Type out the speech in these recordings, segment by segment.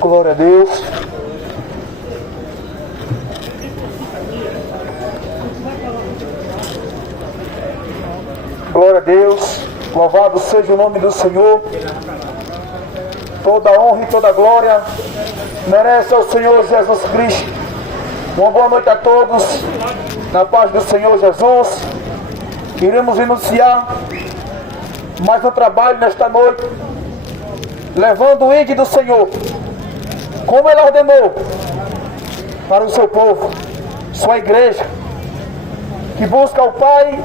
Glória a Deus. Glória a Deus. Louvado seja o nome do Senhor. Toda honra e toda glória merece ao Senhor Jesus Cristo. Uma boa noite a todos. Na paz do Senhor Jesus. Iremos iniciar mais um trabalho nesta noite, levando o ID do Senhor, como Ele ordenou, para o seu povo, sua igreja, que busca o Pai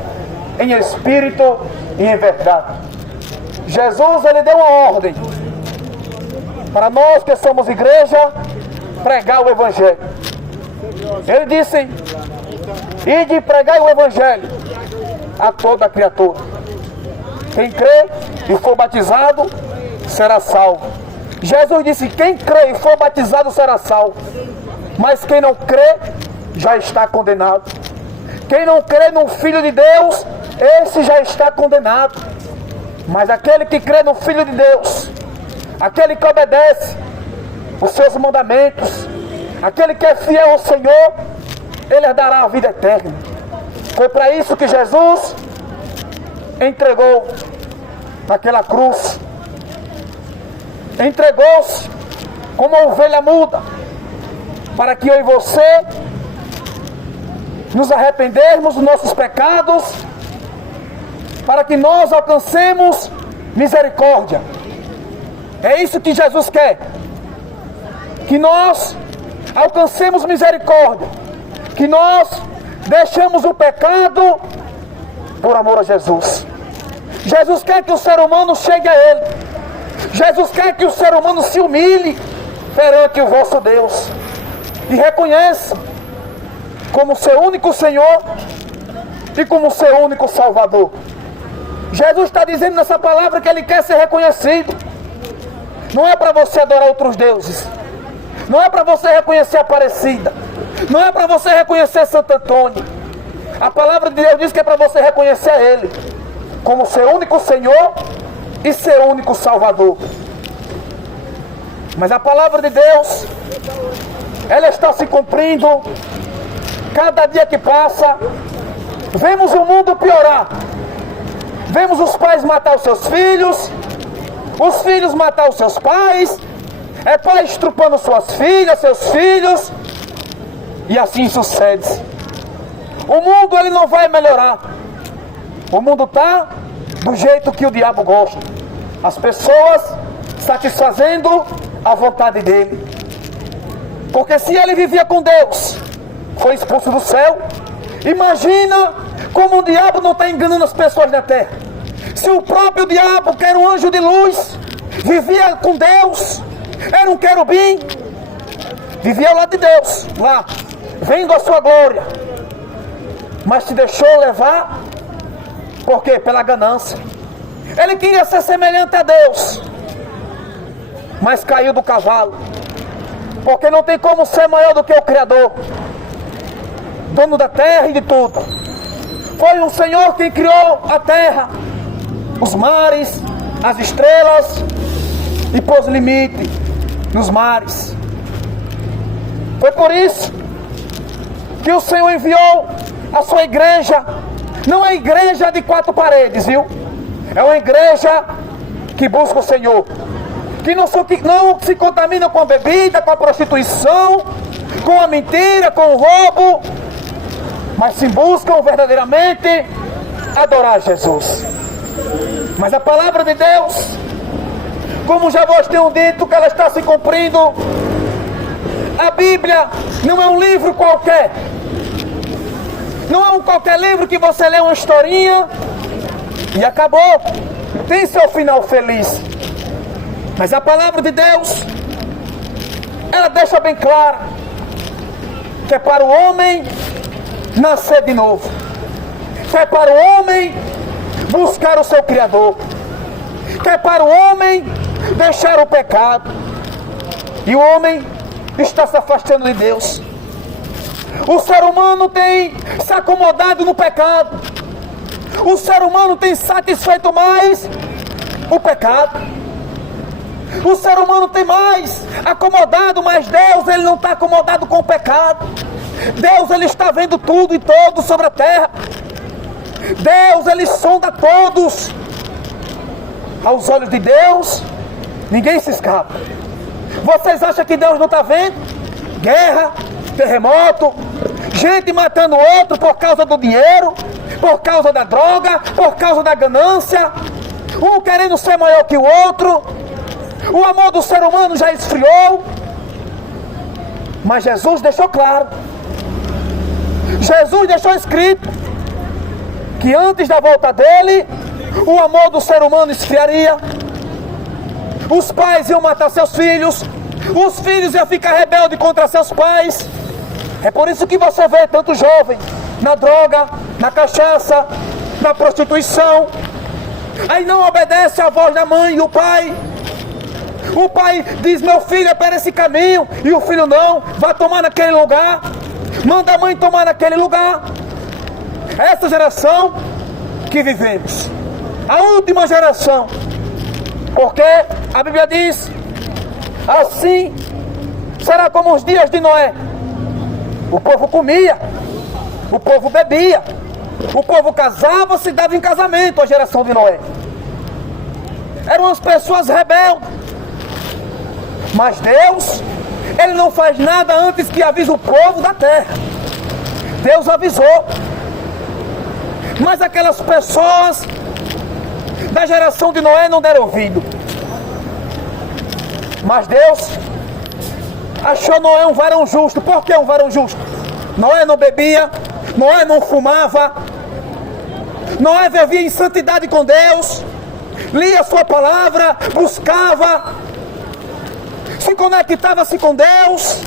em espírito e em verdade. Jesus, Ele deu uma ordem para nós que somos igreja, pregar o Evangelho. Ele disse: ide e pregai o Evangelho a toda criatura. Quem crê e for batizado será salvo. Jesus disse: quem crê e for batizado será salvo. Mas quem não crê já está condenado. Quem não crê no Filho de Deus, esse já está condenado. Mas aquele que crê no Filho de Deus, aquele que obedece os seus mandamentos, aquele que é fiel ao Senhor, ele dará a vida eterna. Foi para isso que Jesus entregou naquela cruz. Entregou-se como uma ovelha muda, para que eu e você nos arrependermos dos nossos pecados, para que nós alcancemos misericórdia. É isso que Jesus quer, que nós alcancemos misericórdia, que nós deixemos o pecado por amor a Jesus. Jesus quer que o ser humano chegue a Ele. Jesus quer que o ser humano se humilhe perante o vosso Deus e reconheça como seu único Senhor e como seu único Salvador. Jesus está dizendo nessa palavra que Ele quer ser reconhecido. Não é para você adorar outros deuses, não é para você reconhecer a Aparecida, não é para você reconhecer Santo Antônio. A palavra de Deus diz que é para você reconhecer a Ele como seu único Senhor e seu único Salvador. Mas a palavra de Deus, ela está se cumprindo. Cada dia que passa, vemos o mundo piorar. Vemos os pais matar os seus filhos, os filhos matar os seus pais, é pai estrupando suas filhas, seus filhos, e assim sucede. O mundo, ele não vai melhorar. O mundo está do jeito que o diabo gosta. As pessoas satisfazendo a vontade dele. Porque se ele vivia com Deus, foi expulso do céu, imagina como o diabo não está enganando as pessoas na terra. Se o próprio diabo, que era um anjo de luz, vivia com Deus, era um querubim, vivia ao lado de Deus, lá, vendo a sua glória, mas se deixou levar, por quê? Pela ganância. Ele queria ser semelhante a Deus, mas caiu do cavalo, porque não tem como ser maior do que o Criador, dono da terra e de tudo. Foi o Senhor quem criou a terra, os mares, as estrelas, e pôs limite nos mares. Foi por isso que o Senhor enviou a sua igreja. Não é igreja de quatro paredes, viu? É uma igreja que busca o Senhor, que não se contamina com a bebida, com a prostituição, com a mentira, com o roubo, mas se buscam verdadeiramente adorar Jesus. Mas a palavra de Deus, como já vos tenho dito, que ela está se cumprindo. A Bíblia não é um livro qualquer. Não é um qualquer livro que você lê uma historinha e acabou. Tem seu final feliz. Mas a palavra de Deus, ela deixa bem claro que é para o homem nascer de novo, que é para o homem buscar o seu Criador, que é para o homem deixar o pecado. E o homem está se afastando de Deus. O ser humano tem se acomodado no pecado. O ser humano tem satisfeito mais o pecado. O ser humano tem mais acomodado, mas Deus, ele não está acomodado com o pecado. Deus, ele está vendo tudo e todos sobre a terra. Deus, ele sonda todos. Aos olhos de Deus, ninguém se escapa. Vocês acham que Deus não está vendo? Guerra, terremoto, gente matando outro por causa do dinheiro, por causa da droga, por causa da ganância, um querendo ser maior que o outro. O amor do ser humano já esfriou. Mas Jesus deixou claro, Jesus deixou escrito que antes da volta dele, o amor do ser humano esfriaria. Os pais iam matar seus filhos, os filhos iam ficar rebeldes contra seus pais. É por isso que você vê tanto jovem na droga, na cachaça, na prostituição. Aí não obedece à voz da mãe e do pai. O pai diz: meu filho é para esse caminho, e o filho não, vai tomar naquele lugar. Manda a mãe tomar naquele lugar. Essa geração que vivemos, a última geração, porque a Bíblia diz: assim será como os dias de Noé. O povo comia, o povo bebia, o povo casava, se dava em casamento. A geração de Noé eram as pessoas rebeldes. Mas Deus, ele não faz nada antes que avise o povo da terra. Deus avisou. Mas aquelas pessoas da geração de Noé não deram ouvido. Mas Deus achou Noé um varão justo. Por que um varão justo? Noé não bebia, Noé não fumava, Noé vivia em santidade com Deus, lia a sua palavra, buscava, se conectava-se com Deus,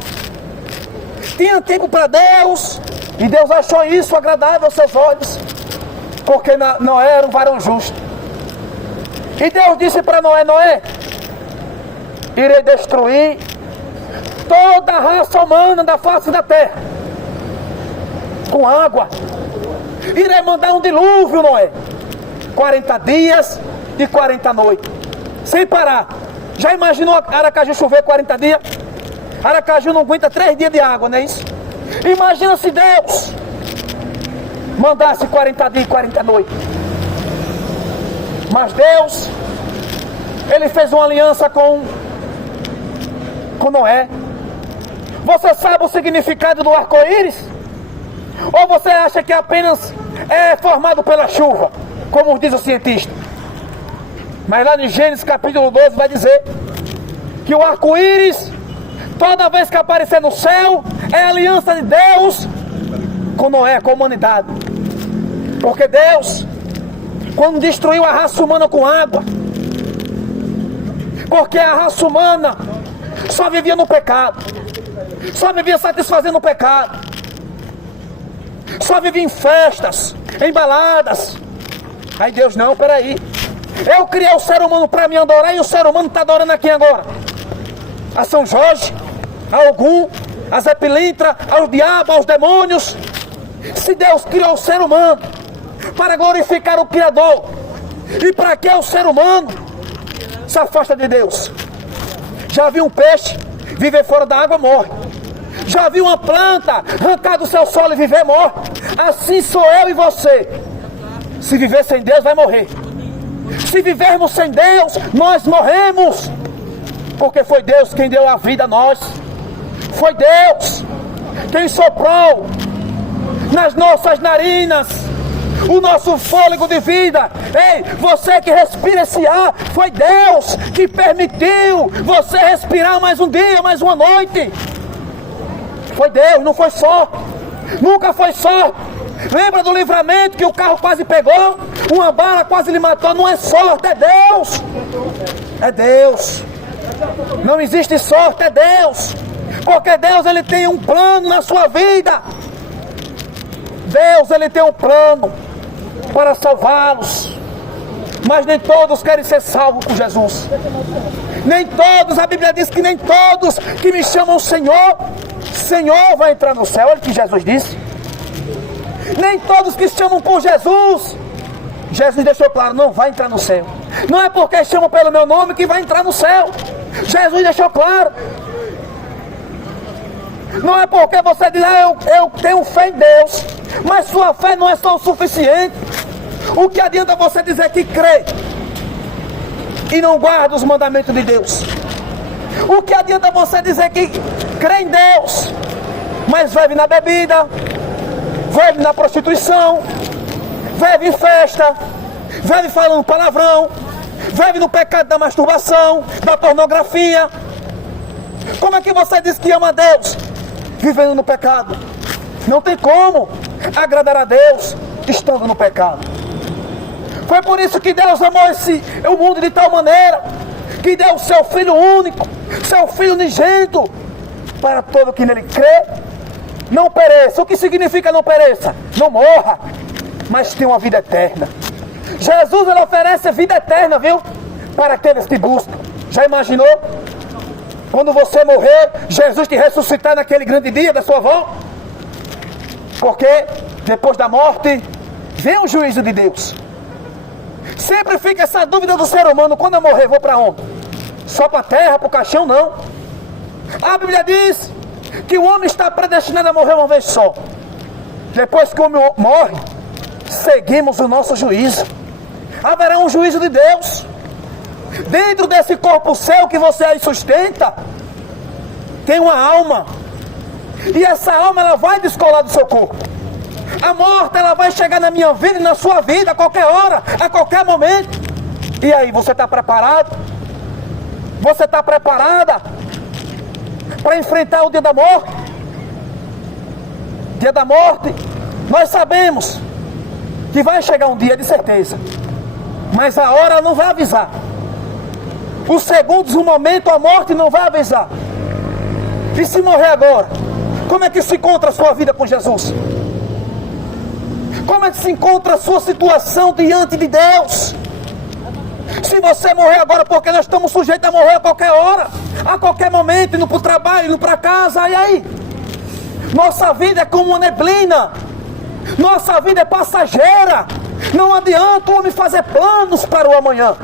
tinha tempo para Deus, e Deus achou isso agradável aos seus olhos, porque Noé era um varão justo. E Deus disse para Noé: Noé, irei destruir toda a raça humana da face da terra com água. Irei mandar um dilúvio, Noé, 40 dias e 40 noites, sem parar. Já imaginou Aracaju chover 40 dias? Aracaju não aguenta 3 dias de água, não é isso? Imagina se Deus mandasse 40 dias e 40 noites. Mas Deus, ele fez uma aliança com Noé. Você sabe o significado do arco-íris? Ou você acha que apenas é formado pela chuva, como diz o cientista? Mas lá em Gênesis capítulo 12 vai dizer que o arco-íris, toda vez que aparecer no céu, é a aliança de Deus com Noé, com a humanidade. Porque Deus, quando destruiu a raça humana com água, porque a raça humana só vivia no pecado, só vivia satisfazendo o pecado, só vivia em festas, em baladas. Aí Deus: não, peraí, eu criei o ser humano para me adorar, e o ser humano está adorando a quem agora? A São Jorge, a Ogum, a Zé Pilintra, aos diabos, aos demônios. Se Deus criou o ser humano para glorificar o Criador, e para que o ser humano se afasta de Deus? Já viu um peixe viver fora da água, morre. Já viu uma planta arrancar do seu solo e viver, morre. Assim sou eu e você. Se viver sem Deus, vai morrer. Se vivermos sem Deus, nós morremos. Porque foi Deus quem deu a vida a nós. Foi Deus quem soprou nas nossas narinas o nosso fôlego de vida. Ei, você que respira esse ar, foi Deus que permitiu você respirar mais um dia, mais uma noite. Foi Deus, não foi sorte. Nunca foi sorte. Lembra do livramento que o carro quase pegou? Uma bala quase lhe matou. Não é sorte, é Deus. É Deus. Não existe sorte, é Deus. Porque Deus, ele tem um plano na sua vida. Deus, ele tem um plano para salvá-los. Mas nem todos querem ser salvos por Jesus. Nem todos, a Bíblia diz que nem todos que me chamam Senhor, Senhor, vai entrar no céu. Olha o que Jesus disse. Nem todos que chamam por Jesus, Jesus deixou claro, não vai entrar no céu. Não é porque chamam pelo meu nome que vai entrar no céu. Jesus deixou claro. Não é porque você diz, eu tenho fé em Deus, mas sua fé não é só o suficiente. O que adianta você dizer que crê e não guarda os mandamentos de Deus? O que adianta você dizer que crê em Deus, mas vive na bebida, vive na prostituição, vive em festa, vive falando palavrão, vive no pecado da masturbação, da pornografia? Como é que você diz que ama a Deus vivendo no pecado? Não tem como agradar a Deus estando no pecado. Foi por isso que Deus amou o mundo de tal maneira que deu o seu Filho único, seu Filho unigênito, para todo que nele crê não pereça. O que significa não pereça? Não morra, mas tenha uma vida eterna. Jesus, ele oferece vida eterna, viu? Para aqueles que buscam. Já imaginou? Quando você morrer, Jesus te ressuscitar naquele grande dia da sua volta? Porque depois da morte vem o juízo de Deus. Sempre fica essa dúvida do ser humano: quando eu morrer, vou para onde? Só para a terra, para o caixão? Não. A Bíblia diz que o homem está predestinado a morrer uma vez só. Depois que o homem morre, seguimos o nosso juízo. Haverá um juízo de Deus. Dentro desse corpo seu que você aí sustenta, tem uma alma. E essa alma, ela vai descolar do seu corpo. A morte, ela vai chegar na minha vida e na sua vida a qualquer hora, a qualquer momento. E aí, você está preparado? Você está preparada para enfrentar o dia da morte? Dia da morte, nós sabemos que vai chegar um dia de certeza, mas a hora não vai avisar. Os segundos, o momento, a morte não vai avisar. E se morrer agora, como é que se encontra a sua vida com Jesus? Como é que se encontra a sua situação diante de Deus? Se você morrer agora, porque nós estamos sujeitos a morrer a qualquer hora, a qualquer momento, indo para o trabalho, indo para casa, e aí? Nossa vida é como uma neblina, nossa vida é passageira. Não adianta o homem fazer planos para o amanhã,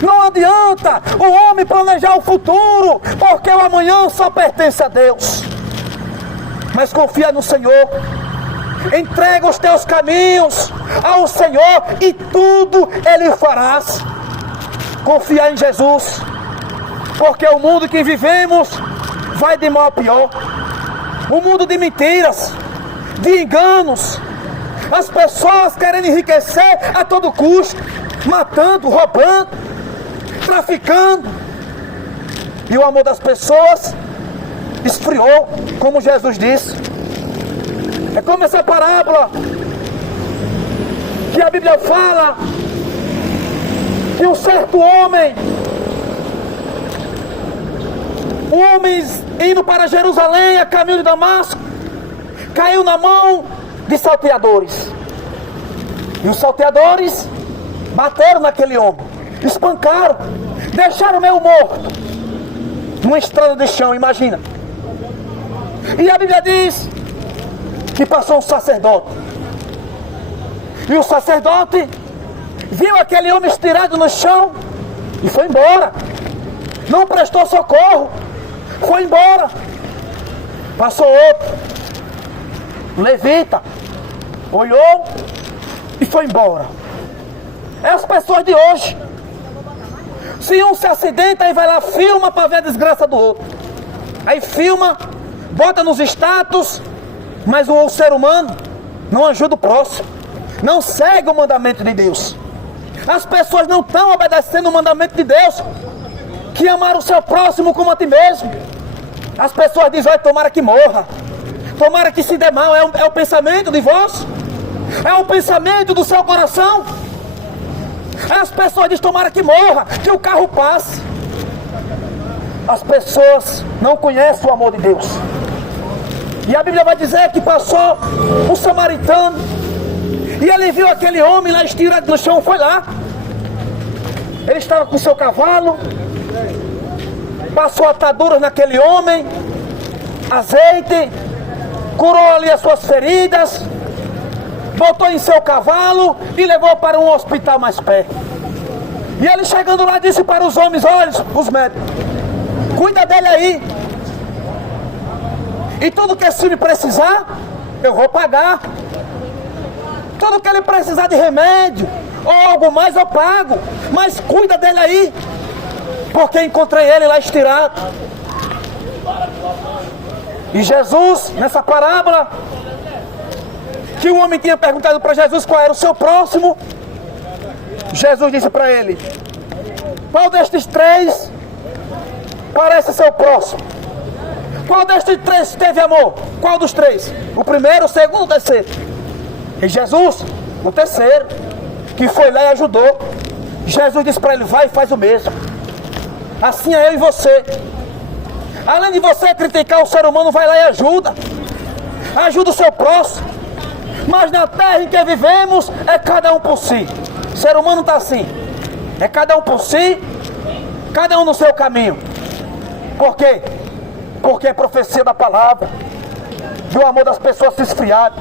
não adianta o homem planejar o futuro, porque o amanhã só pertence a Deus. Mas confia no Senhor, entrega os teus caminhos ao Senhor e tudo Ele farás. Confia em Jesus, porque o mundo que vivemos vai de mal a pior. Um mundo de mentiras, de enganos, as pessoas querendo enriquecer a todo custo, matando, roubando, traficando, e o amor das pessoas esfriou, como Jesus disse. É como essa parábola que a Bíblia fala que um certo homem indo para Jerusalém, a caminho de Damasco, caiu na mão de salteadores. E os salteadores bateram naquele homem, espancaram, deixaram meio morto numa estrada de chão, imagina. E a Bíblia diz que passou um sacerdote, e o sacerdote viu aquele homem estirado no chão e foi embora. Não prestou socorro, foi embora. Passou outro, um levita, olhou e foi embora. É as pessoas de hoje. Se um se acidenta, aí vai lá, filma para ver a desgraça do outro. Aí filma, bota nos status, mas o ser humano não ajuda o próximo, não segue o mandamento de Deus. As pessoas não estão obedecendo o mandamento de Deus, que amar o seu próximo como a ti mesmo. As pessoas dizem: olha, tomara que morra, tomara que se dê mal. É o pensamento de vós? É o pensamento do seu coração? As pessoas dizem: tomara que morra, que o carro passe. As pessoas não conhecem o amor de Deus. E a Bíblia vai dizer que passou um samaritano, e ele viu aquele homem lá estirado no chão, foi lá. Ele estava com seu cavalo, passou ataduras naquele homem, azeite, curou ali as suas feridas, botou em seu cavalo e levou para um hospital mais perto. E ele chegando lá disse para os homens, olha, os médicos: cuida dele aí. E tudo que esse filho precisar, eu vou pagar. Tudo que ele precisar de remédio ou algo mais, eu pago. Mas cuida dele aí, porque encontrei ele lá estirado. E Jesus, nessa parábola, que o homem tinha perguntado para Jesus qual era o seu próximo, Jesus disse para ele: qual destes três parece ser o próximo? Qual destes três teve amor? Qual dos três? O primeiro, o segundo, o terceiro? E Jesus, o terceiro, que foi lá e ajudou. Jesus disse para ele: vai e faz o mesmo. Assim é eu e você. Além de você criticar o ser humano, vai lá e ajuda. Ajuda o seu próximo. Mas na terra em que vivemos, é cada um por si. O ser humano está assim. É cada um por si, cada um no seu caminho. Por quê? Porque é profecia da palavra, do amor das pessoas se esfriar.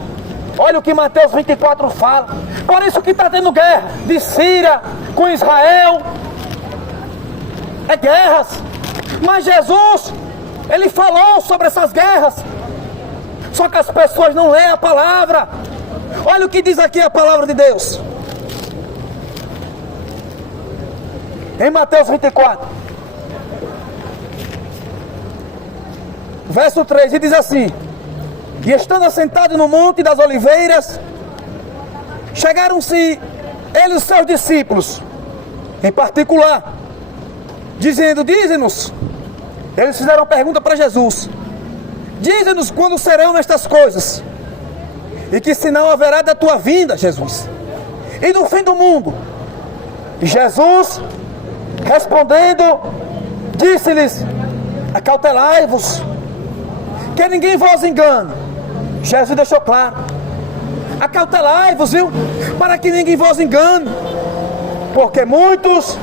Olha o que Mateus 24 fala. Por isso que está tendo guerra de Síria com Israel. É guerras. Mas Jesus, ele falou sobre essas guerras. Só que as pessoas não leem a palavra. Olha o que diz aqui a palavra de Deus. Em Mateus 24, verso 3, e diz assim: e estando assentado no monte das oliveiras, chegaram-se ele e os seus discípulos, em particular, dizendo: dize-nos. Eles fizeram pergunta para Jesus: dize-nos quando serão estas coisas, e que sinal haverá da tua vinda, Jesus, e do fim do mundo. E Jesus, respondendo, disse-lhes: acautelai-vos, que ninguém vos engane. Jesus deixou claro: acautelai-vos, viu? Para que ninguém vos engane, porque muitos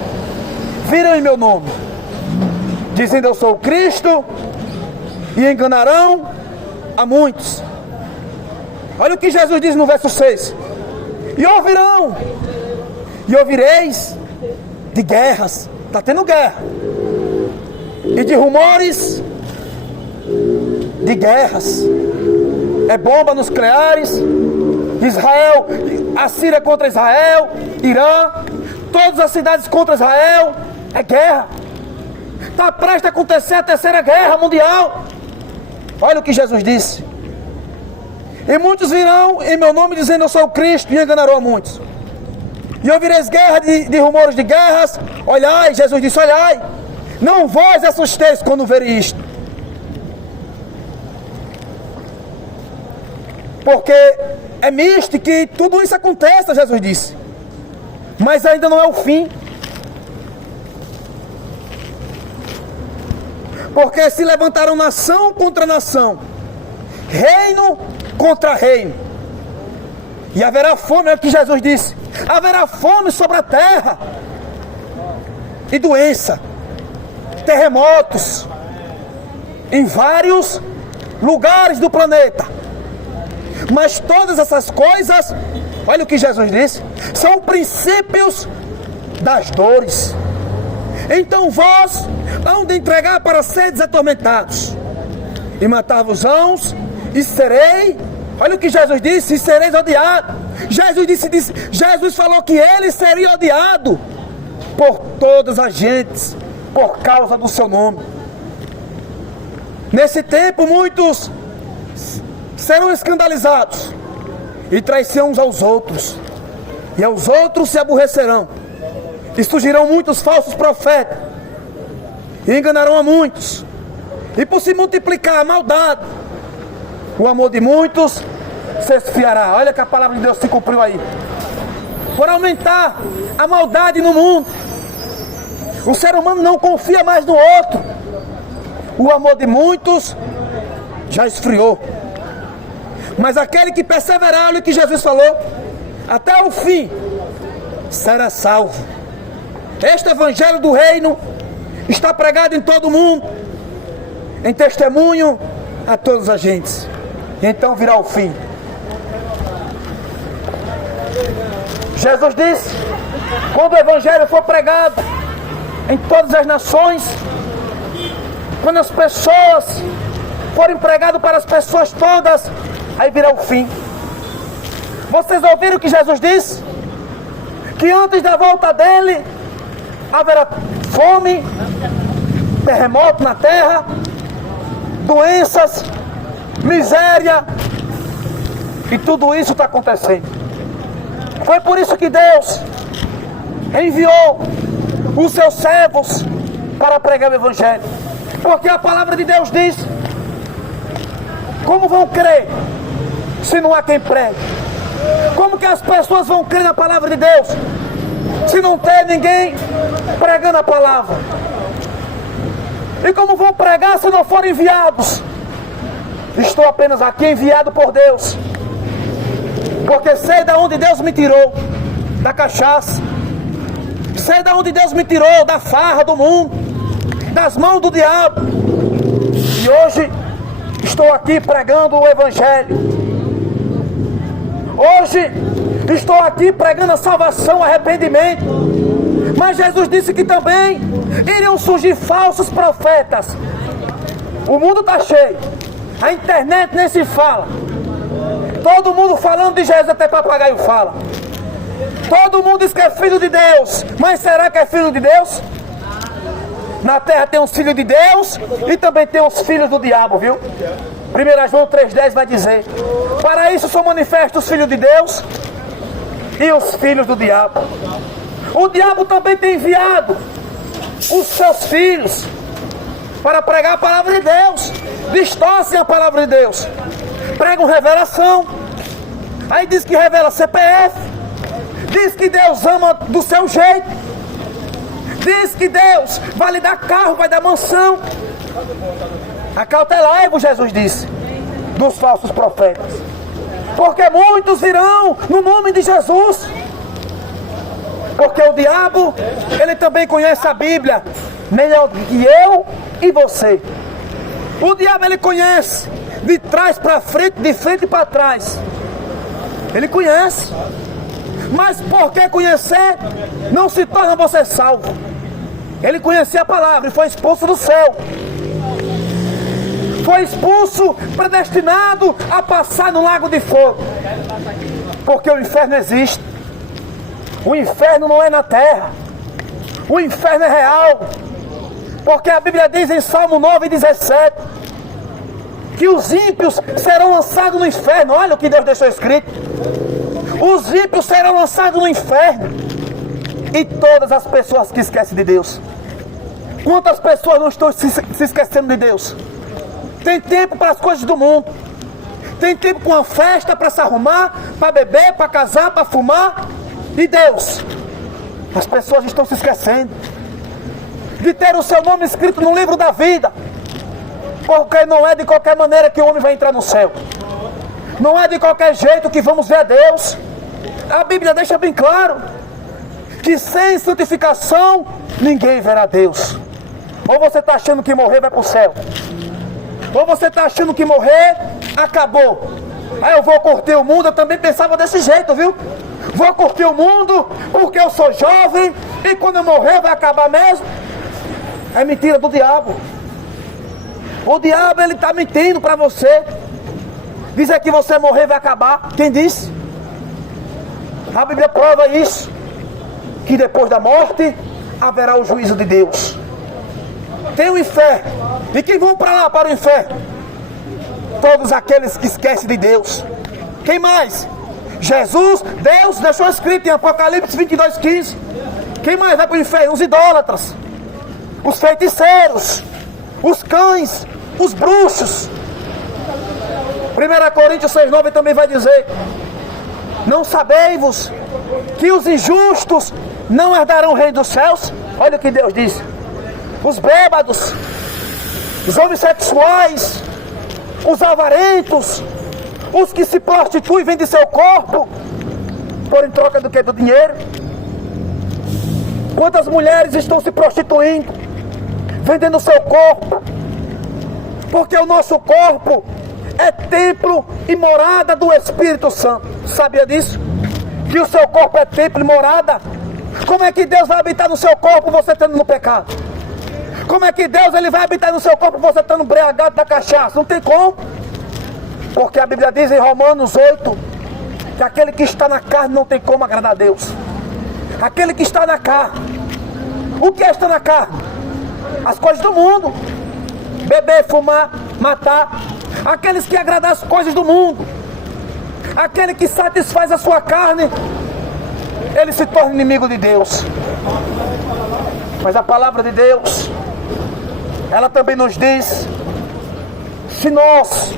virão em meu nome, dizendo eu sou o Cristo, e enganarão a muitos. Olha o que Jesus diz no verso 6: e ouvirão, e ouvireis de guerras. Está tendo guerra. E de rumores de guerras. É bomba nucleares. Israel, a Síria contra Israel, Irã, todas as cidades contra Israel. É guerra. Está prestes a acontecer a terceira guerra mundial. Olha o que Jesus disse: e muitos virão em meu nome dizendo eu sou o Cristo, e enganarão a muitos. E ouvireis guerra de rumores de guerras. Olhai, Jesus disse: olhai, não vós assusteis quando verem isto, porque é misto que tudo isso aconteça, Jesus disse, mas ainda não é o fim. Porque se levantarão nação contra nação, reino contra reino, e haverá fome, é o que Jesus disse: haverá fome sobre a terra, e doença, terremotos, em vários lugares do planeta. Mas todas essas coisas, olha o que Jesus disse, são princípios das dores. Então vós hão de entregar para seres atormentados, e matar-vos-ão, e serei, olha o que Jesus disse, e sereis odiados. Jesus falou que ele seria odiado por todas as gentes, por causa do seu nome. Nesse tempo muitos serão escandalizados, e trairão uns aos outros, e aos outros se aborrecerão, e surgirão muitos falsos profetas, e enganarão a muitos. E por se multiplicar a maldade, o amor de muitos se esfriará. Olha que a palavra de Deus se cumpriu aí. Por aumentar a maldade no mundo, o ser humano não confia mais no outro. O amor de muitos já esfriou. Mas aquele que perseverar, olha o que Jesus falou, até o fim, será salvo. Este evangelho do reino está pregado em todo o mundo, em testemunho a todas as gentes. Então virá o fim. Jesus disse: quando o evangelho for pregado em todas as nações, Quando as pessoas forem pregadas para as pessoas todas, aí virá o fim. Vocês ouviram o que Jesus disse? Que antes da volta dele haverá fome, terremoto na terra, doenças, miséria, e tudo isso está acontecendo. Foi por isso que Deus enviou os seus servos para pregar o Evangelho, porque a palavra de Deus diz: como vão crer se não há quem pregue? Como que as pessoas vão crer na palavra de Deus se não tem ninguém pregando a palavra? E como vão pregar se não forem enviados? Estou apenas aqui enviado por Deus, porque sei de onde Deus me tirou, da cachaça, sei de onde Deus me tirou, da farra do mundo, das mãos do diabo, e hoje estou aqui pregando o Evangelho. Hoje estou aqui pregando a salvação, arrependimento. Mas Jesus disse que também iriam surgir falsos profetas. O mundo está cheio, a internet nem se fala. Todo mundo falando de Jesus, até papagaio fala. Todo mundo diz que é filho de Deus, mas será que é filho de Deus? Na terra tem os filhos de Deus e também tem os filhos do diabo, viu? 1 João 3,10 vai dizer: para isso são manifestos os filhos de Deus e os filhos do diabo. O diabo também tem enviado os seus filhos para pregar a palavra de Deus, distorcem a palavra de Deus, pregam revelação, aí diz que revela CPF, diz que Deus ama do seu jeito, diz que Deus vai lhe dar carro, vai dar mansão. Acautelai-vos, Jesus disse, dos falsos profetas, porque muitos virão no nome de Jesus. Porque o diabo, ele também conhece a Bíblia melhor do que eu e você. O diabo, ele conhece de trás para frente, de frente para trás. Ele conhece. Mas porque conhecer não se torna você salvo. Ele conhecia a palavra e foi expulso do céu. Foi expulso, predestinado a passar no lago de fogo. Porque o inferno existe. O inferno não é na terra. O inferno é real. Porque a Bíblia diz em Salmo 9,17 que os ímpios serão lançados no inferno. Olha o que Deus deixou escrito. Os ímpios serão lançados no inferno. E todas as pessoas que esquecem de Deus. Quantas pessoas não estão se esquecendo de Deus? Tem tempo para as coisas do mundo. Tem tempo para uma festa, para se arrumar, para beber, para casar, para fumar. E Deus? As pessoas estão se esquecendo de ter o seu nome escrito no livro da vida. Porque não é de qualquer maneira que o homem vai entrar no céu. Não é de qualquer jeito que vamos ver a Deus. A Bíblia deixa bem claro que sem santificação ninguém verá Deus. Ou você está achando que morrer vai para o céu, ou você está achando que morrer acabou. Aí eu vou curtir o mundo. Eu também pensava desse jeito, viu? Vou curtir o mundo porque eu sou jovem e quando eu morrer vai acabar mesmo. É mentira do diabo. O diabo, ele está mentindo para você. Dizer que você morrer vai acabar. Quem disse? A Bíblia prova isso, que depois da morte haverá o juízo de Deus. Tem o inferno. E quem vão para lá, para o inferno? Todos aqueles que esquecem de Deus. Quem mais? Jesus, Deus deixou escrito em Apocalipse 22,15. Quem mais vai para o inferno? Os idólatras, os feiticeiros, os cães, os bruxos. 1 Coríntios 6,9 também vai dizer: não sabeis-vos que os injustos não herdarão o reino dos céus? Olha o que Deus diz. Os bêbados, os homossexuais, os avarentos, os que se prostituem, vendem seu corpo por em troca do que? Do dinheiro. Quantas mulheres estão se prostituindo, vendendo seu corpo? Porque o nosso corpo é templo e morada do Espírito Santo. Sabia disso? Que o seu corpo é templo e morada? Como é que Deus vai habitar no seu corpo você estando no pecado? Como é que Deus ele vai habitar no seu corpo você estando embriagado da cachaça? Não tem como. Porque a Bíblia diz em Romanos 8 que aquele que está na carne não tem como agradar a Deus. Aquele que está na carne. O que é estar na carne? As coisas do mundo. Beber, fumar, matar. Aqueles que agradam as coisas do mundo. Aquele que satisfaz a sua carne, ele se torna inimigo de Deus. Mas a palavra de Deus, ela também nos diz, se nós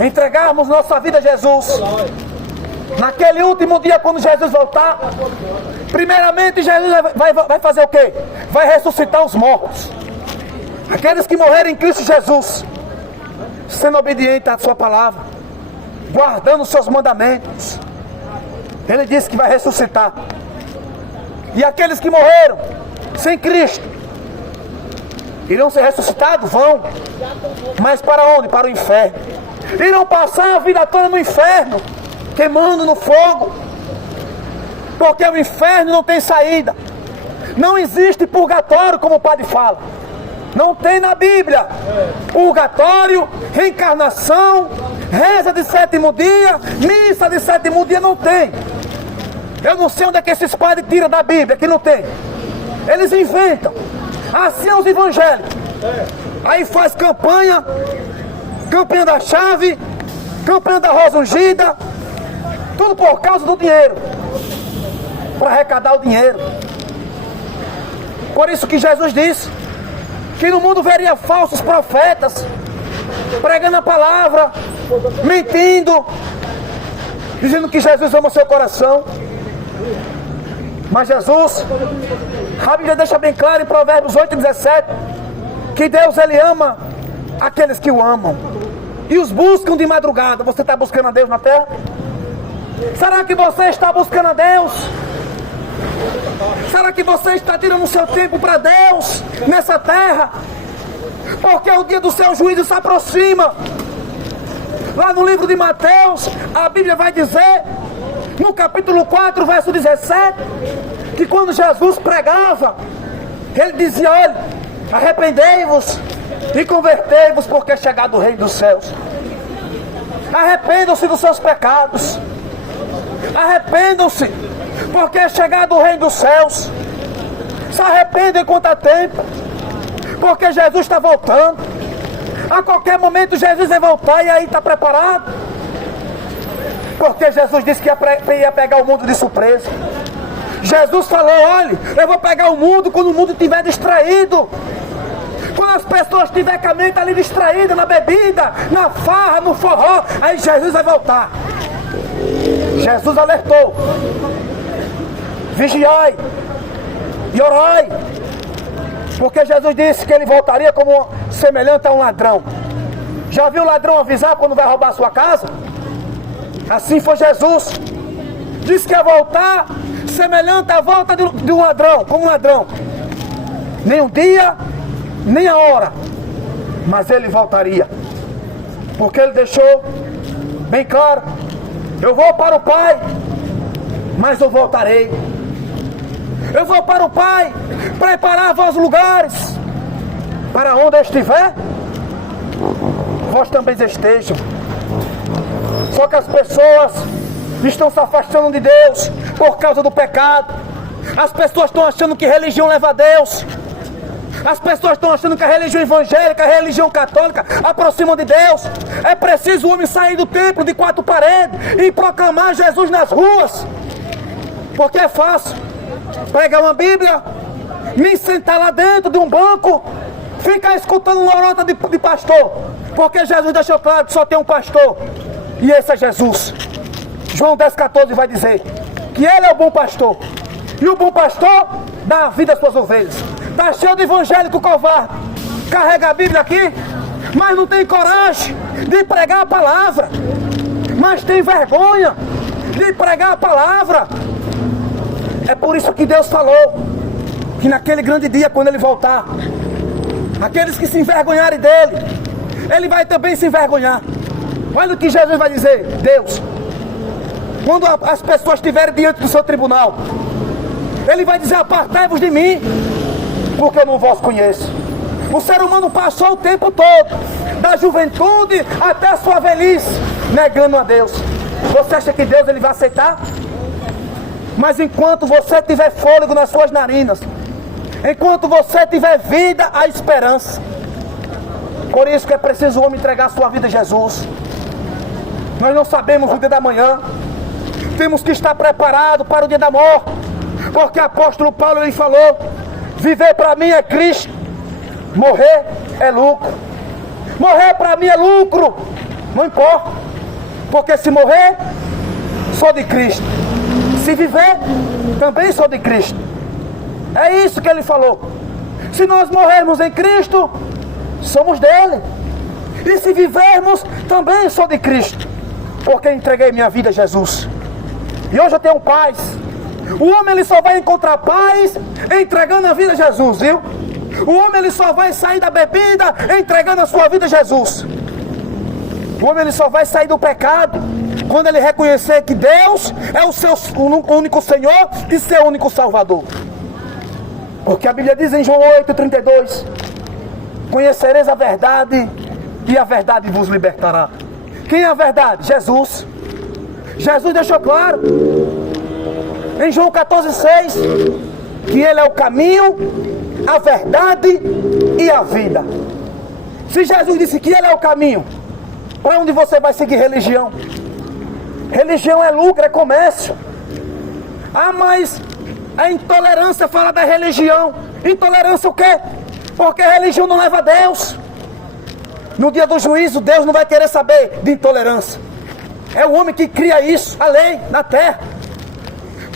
entregarmos nossa vida a Jesus, naquele último dia quando Jesus voltar, primeiramente Jesus vai fazer o quê? Vai ressuscitar os mortos. Aqueles que morrerem em Cristo Jesus, sendo obedientes à sua palavra, guardando os seus mandamentos, ele disse que vai ressuscitar. E aqueles que morreram sem Cristo irão ser ressuscitados? Vão. Mas para onde? Para o inferno. Irão passar a vida toda no inferno, queimando no fogo. Porque o inferno não tem saída. Não existe purgatório, como o padre fala. Não tem na Bíblia. Purgatório, reencarnação, reza de sétimo dia, missa de sétimo dia, não tem. Eu não sei onde é que esses padres tiram da Bíblia, que não tem. Eles inventam. Assim é os evangélicos. Aí faz campanha da chave, campanha da rosa ungida, tudo por causa do dinheiro, para arrecadar o dinheiro. Por isso que Jesus disse que no mundo veria falsos profetas, pregando a palavra, mentindo, dizendo que Jesus ama o seu coração. Mas Jesus, a Bíblia deixa bem claro em Provérbios 8:17, que Deus ele ama aqueles que o amam e os buscam de madrugada. Você está buscando a Deus na terra? Será que você está buscando a Deus? Será que você está tirando o seu tempo para Deus nessa terra? Porque o dia do seu juízo se aproxima. Lá no livro de Mateus, a Bíblia vai dizer, no capítulo 4, verso 17, que quando Jesus pregava, ele dizia: olha, arrependei-vos e convertei-vos, porque é chegado o reino dos céus. Arrependam-se dos seus pecados. Arrependam-se, porque é chegado o reino dos céus. Se arrependam enquanto há tempo, porque Jesus está voltando. A qualquer momento Jesus vai voltar, e aí está preparado. Porque Jesus disse que ia pegar o mundo de surpresa. Jesus falou: olha, eu vou pegar o mundo quando o mundo estiver distraído. Quando as pessoas estiverem com a mente ali distraída, na bebida, na farra, no forró, aí Jesus vai voltar. Jesus alertou: vigiai e orai. Porque Jesus disse que ele voltaria como semelhante a um ladrão. Já viu o ladrão avisar quando vai roubar a sua casa? Assim foi Jesus. Disse que ia voltar semelhante à volta de um ladrão, como um ladrão. Nem o dia, nem a hora, mas ele voltaria. Porque ele deixou bem claro: eu vou para o Pai, mas eu voltarei. Eu vou para o Pai preparar vós lugares, para onde eu estiver, vós também estejam. Só que as pessoas estão se afastando de Deus por causa do pecado. As pessoas estão achando que religião leva a Deus. As pessoas estão achando que a religião evangélica, a religião católica aproximam de Deus. É preciso o homem sair do templo de 4 paredes e proclamar Jesus nas ruas. Porque é fácil pegar uma Bíblia, me sentar lá dentro de um banco, ficar escutando lorota de pastor. Porque Jesus deixou claro que só tem um pastor, e esse é Jesus. João 10,14 vai dizer que ele é o bom pastor, e o bom pastor dá a vida às suas ovelhas. Está cheio de evangélico covarde, carrega a Bíblia aqui, mas não tem coragem de pregar a palavra, mas tem vergonha de pregar a palavra. É por isso que Deus falou que naquele grande dia, quando ele voltar, aqueles que se envergonharem dele, ele vai também se envergonhar. Olha o que Jesus vai dizer: Deus, quando as pessoas estiverem diante do seu tribunal, ele vai dizer: apartai-vos de mim, porque eu não vos conheço. O ser humano passou o tempo todo, da juventude até a sua velhice, negando a Deus. Você acha que Deus ele vai aceitar? Mas enquanto você tiver fôlego nas suas narinas, enquanto você tiver vida, há esperança. Por isso que é preciso o homem entregar a sua vida a Jesus. Nós não sabemos o dia da manhã. Temos que estar preparados para o dia da morte. Porque o apóstolo Paulo ele falou: viver para mim é Cristo, morrer é lucro. Morrer para mim é lucro, não importa. Porque se morrer, sou de Cristo. Se viver, também sou de Cristo. É isso que ele falou. Se nós morrermos em Cristo, somos dele. E se vivermos, também sou de Cristo, porque entreguei minha vida a Jesus. E hoje eu tenho paz. O homem ele só vai encontrar paz entregando a vida a Jesus, viu? O homem ele só vai sair da bebida entregando a sua vida a Jesus. O homem ele só vai sair do pecado quando ele reconhecer que Deus é o seu único Senhor e seu único Salvador. Porque a Bíblia diz em João 8,32: conhecereis a verdade e a verdade vos libertará. Quem é a verdade? Jesus. Jesus deixou claro em João 14,6 que Ele é o caminho, a verdade e a vida. Se Jesus disse que Ele é o caminho, para onde você vai seguir religião? Religião é lucro, é comércio. Ah, mas a intolerância fala da religião. Intolerância o quê? Porque a religião não leva a Deus. No dia do juízo, Deus não vai querer saber de intolerância. É o homem que cria isso, a lei, na terra.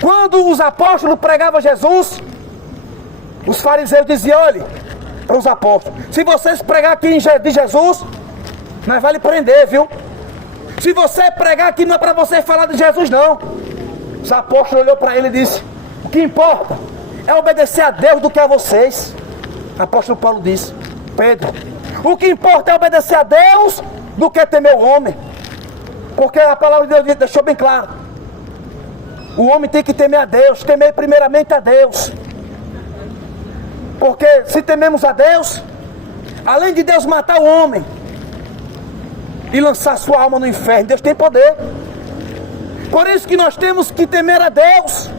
Quando os apóstolos pregavam Jesus, os fariseus diziam: olhe, para os apóstolos, se vocês pregar aqui de Jesus, nós vai lhe prender, viu? Se você pregar aqui não é para você falar de Jesus, não. Os apóstolos olhou para ele e disse: o que importa é obedecer a Deus do que a vocês. O apóstolo Paulo disse: Pedro, o que importa é obedecer a Deus do que temer o homem. Porque a palavra de Deus deixou bem claro: o homem tem que temer a Deus, temer primeiramente a Deus. Porque se tememos a Deus, além de Deus matar o homem e lançar sua alma no inferno, Deus tem poder. Por isso que nós temos que temer a Deus.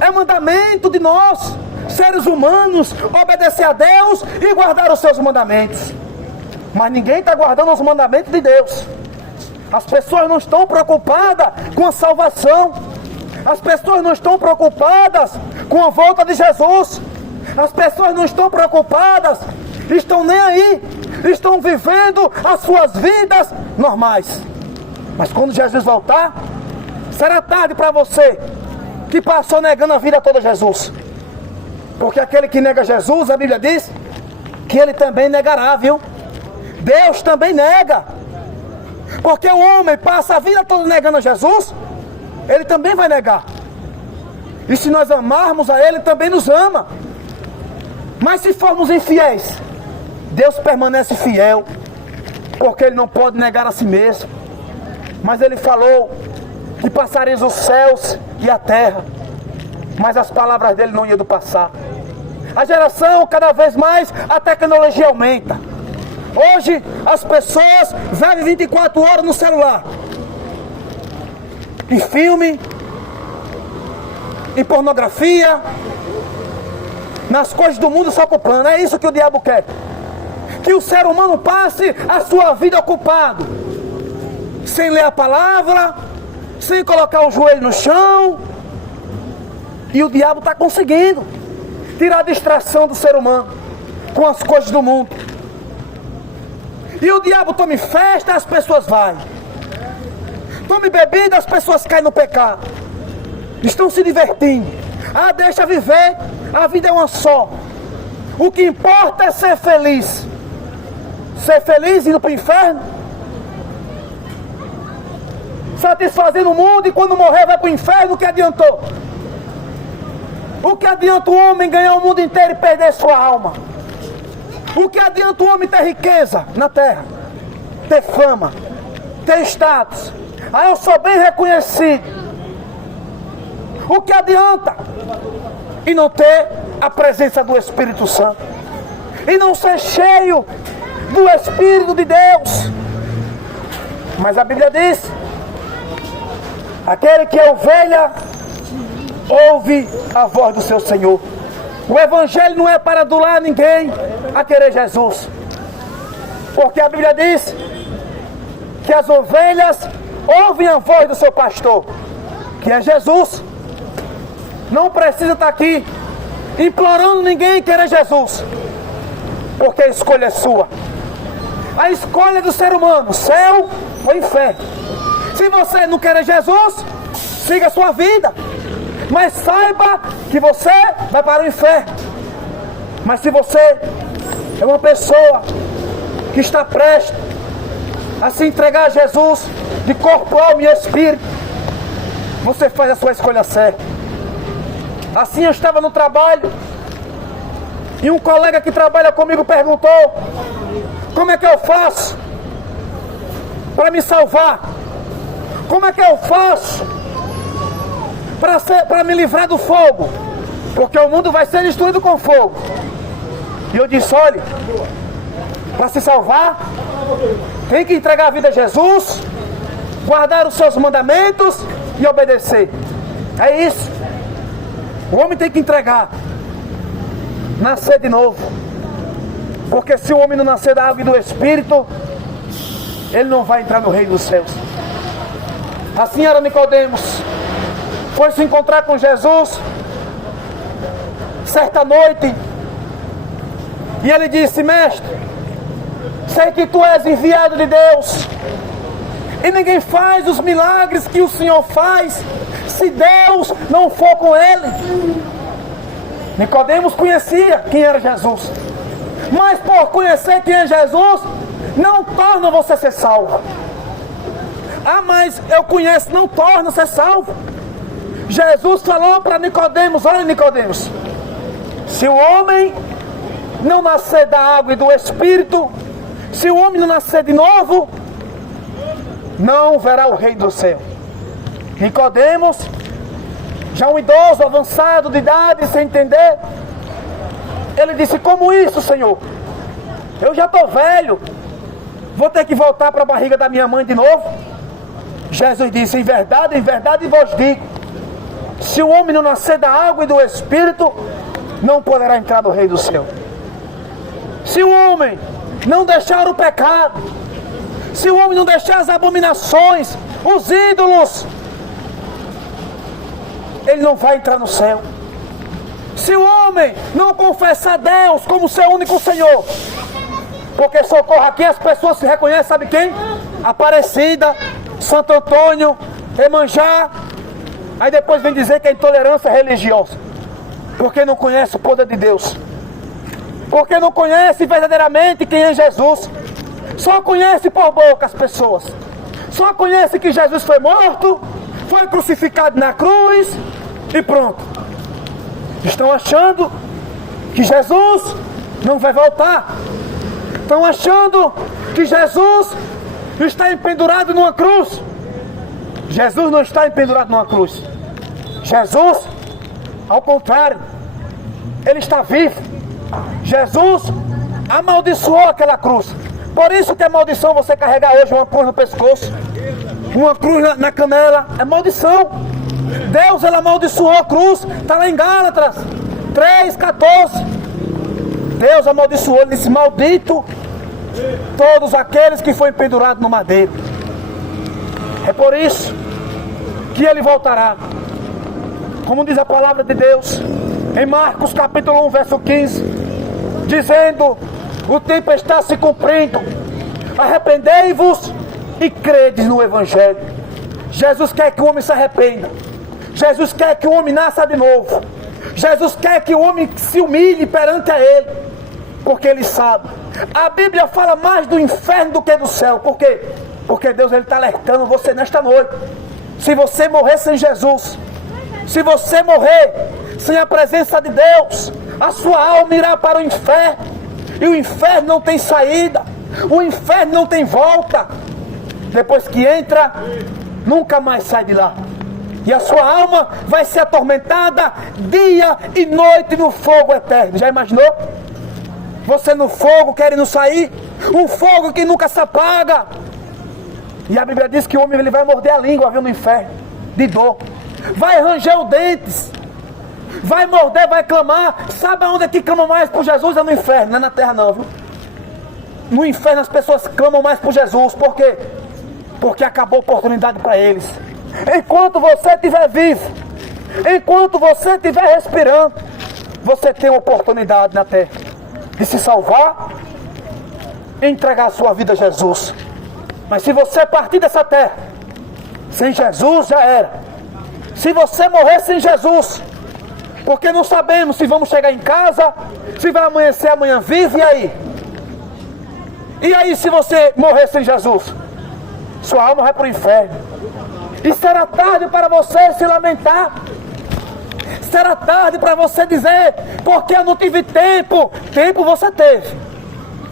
É mandamento de nós, seres humanos, obedecer a Deus e guardar os seus mandamentos. Mas ninguém está guardando os mandamentos de Deus. As pessoas não estão preocupadas com a salvação. As pessoas não estão preocupadas com a volta de Jesus. As pessoas não estão preocupadas, estão nem aí, estão vivendo as suas vidas normais. Mas quando Jesus voltar, será tarde para você que passou negando a vida toda a Jesus. Porque aquele que nega Jesus, a Bíblia diz que ele também negará, viu? Deus também nega. Porque o homem passa a vida toda negando a Jesus, ele também vai negar. E se nós amarmos a ele, também nos ama. Mas se formos infiéis, Deus permanece fiel, porque Ele não pode negar a si mesmo. Mas Ele falou que passareis os céus e a terra, mas as palavras dele não iam passar. A geração, cada vez mais, a tecnologia aumenta. Hoje, as pessoas vivem 24 horas no celular, em filme, em pornografia, nas coisas do mundo só ocupando. É isso que o diabo quer. Que o ser humano passe a sua vida ocupado, sem ler a palavra, sem colocar o joelho no chão. E o diabo está conseguindo tirar a distração do ser humano com as coisas do mundo. E o diabo tome festa, as pessoas vão. Tome bebida, as pessoas caem no pecado. Estão se divertindo. Ah, deixa viver. A vida é uma só. O que importa é ser feliz. Ser feliz indo para o inferno, satisfazendo o mundo, e quando morrer vai para o inferno. O que adiantou? O que adianta o homem ganhar o mundo inteiro e perder sua alma? O que adianta o homem ter riqueza na terra, ter fama, ter status? Ah, eu sou bem reconhecido. O que adianta? E não ter a presença do Espírito Santo e não ser cheio do Espírito de Deus. Mas a Bíblia diz: aquele que é ovelha ouve a voz do seu Senhor. O Evangelho não é para adular ninguém a querer Jesus, porque a Bíblia diz que as ovelhas ouvem a voz do seu pastor, que é Jesus. Não precisa estar aqui implorando ninguém a querer Jesus, porque a escolha é sua. A escolha do ser humano, céu ou inferno. Se você não quer Jesus, siga a sua vida, mas saiba que você vai para o inferno. Mas se você é uma pessoa que está prestes a se entregar a Jesus de corpo, alma e espírito, você faz a sua escolha certa. Assim eu estava no trabalho e um colega que trabalha comigo perguntou: como é que eu faço para me salvar? Como é que eu faço para me livrar do fogo? Porque o mundo vai ser destruído com fogo. E eu disse: olha, para se salvar, tem que entregar a vida a Jesus, guardar os seus mandamentos e obedecer. É isso. O homem tem que entregar, nascer de novo. Porque se o homem não nascer da água e do Espírito, ele não vai entrar no reino dos céus. Assim era Nicodemos. Foi se encontrar com Jesus certa noite, e ele disse: mestre, sei que tu és enviado de Deus, e ninguém faz os milagres que o Senhor faz se Deus não for com ele. Nicodemos conhecia quem era Jesus, mas por conhecer quem é Jesus, não torna você ser salvo. Ah, mas eu conheço, não torna ser salvo. Jesus falou para Nicodemos: olha, Nicodemos, se o homem não nascer da água e do Espírito, se o homem não nascer de novo, não verá o reino do céu. Nicodemos, já um idoso avançado de idade, sem entender, ele disse: como isso, Senhor? Eu já estou velho, vou ter que voltar para a barriga da minha mãe de novo? Jesus disse: em verdade vos digo, se o homem não nascer da água e do Espírito, não poderá entrar no reino do céu. Se o homem não deixar o pecado, se o homem não deixar as abominações, os ídolos, ele não vai entrar no céu. Se o homem não confessar Deus como seu único Senhor, porque socorro, aqui as pessoas se reconhecem, sabe quem? Aparecida, Santo Antônio, Iemanjá. Aí depois vem dizer que é intolerância religiosa, porque não conhece o poder de Deus, porque não conhece verdadeiramente quem é Jesus. Só conhece por boca as pessoas, só conhece que Jesus foi morto, foi crucificado na cruz e pronto. Estão achando que Jesus não vai voltar. Estão achando que Jesus está empendurado numa cruz. Jesus não está empendurado numa cruz. Jesus, ao contrário, ele está vivo. Jesus amaldiçoou aquela cruz. Por isso que é maldição você carregar hoje uma cruz no pescoço, uma cruz na canela. É maldição. Deus, ele amaldiçoou a cruz. Está lá em Gálatas 3,14. Deus amaldiçoou, ele disse: maldito todos aqueles que foram pendurados no madeiro. É por isso que ele voltará, como diz a palavra de Deus em Marcos capítulo 1 verso 15, dizendo: o tempo está se cumprindo, arrependei-vos e credes no Evangelho. Jesus quer que o homem se arrependa. Jesus quer que o homem nasça de novo. Jesus quer que o homem se humilhe perante a ele, porque ele sabe. A Bíblia fala mais do inferno do que do céu. Por quê? Porque Deus está alertando você nesta noite. Se você morrer sem Jesus, se você morrer sem a presença de Deus, a sua alma irá para o inferno. E o inferno não tem saída, o inferno não tem volta. Depois que entra, nunca mais sai de lá. E a sua alma vai ser atormentada dia e noite no fogo eterno. Já imaginou? Você no fogo querendo sair? Um fogo que nunca se apaga. E a Bíblia diz que o homem ele vai morder a língua, viu, no inferno, de dor. Vai ranger os dentes. Vai morder, vai clamar. Sabe aonde é que clamam mais por Jesus? É no inferno, não é na terra não, viu? No inferno as pessoas clamam mais por Jesus. Por quê? Porque acabou a oportunidade para eles. Enquanto você estiver vivo, enquanto você estiver respirando, você tem a oportunidade na terra de se salvar e entregar a sua vida a Jesus. Mas se você partir dessa terra sem Jesus, já era. Se você morrer sem Jesus, porque não sabemos se vamos chegar em casa, se vai amanhecer amanhã vivo, e aí? E aí se você morrer sem Jesus? Sua alma vai para o inferno. E será tarde para você se lamentar. Será tarde para você dizer, porque eu não tive tempo. Tempo você teve.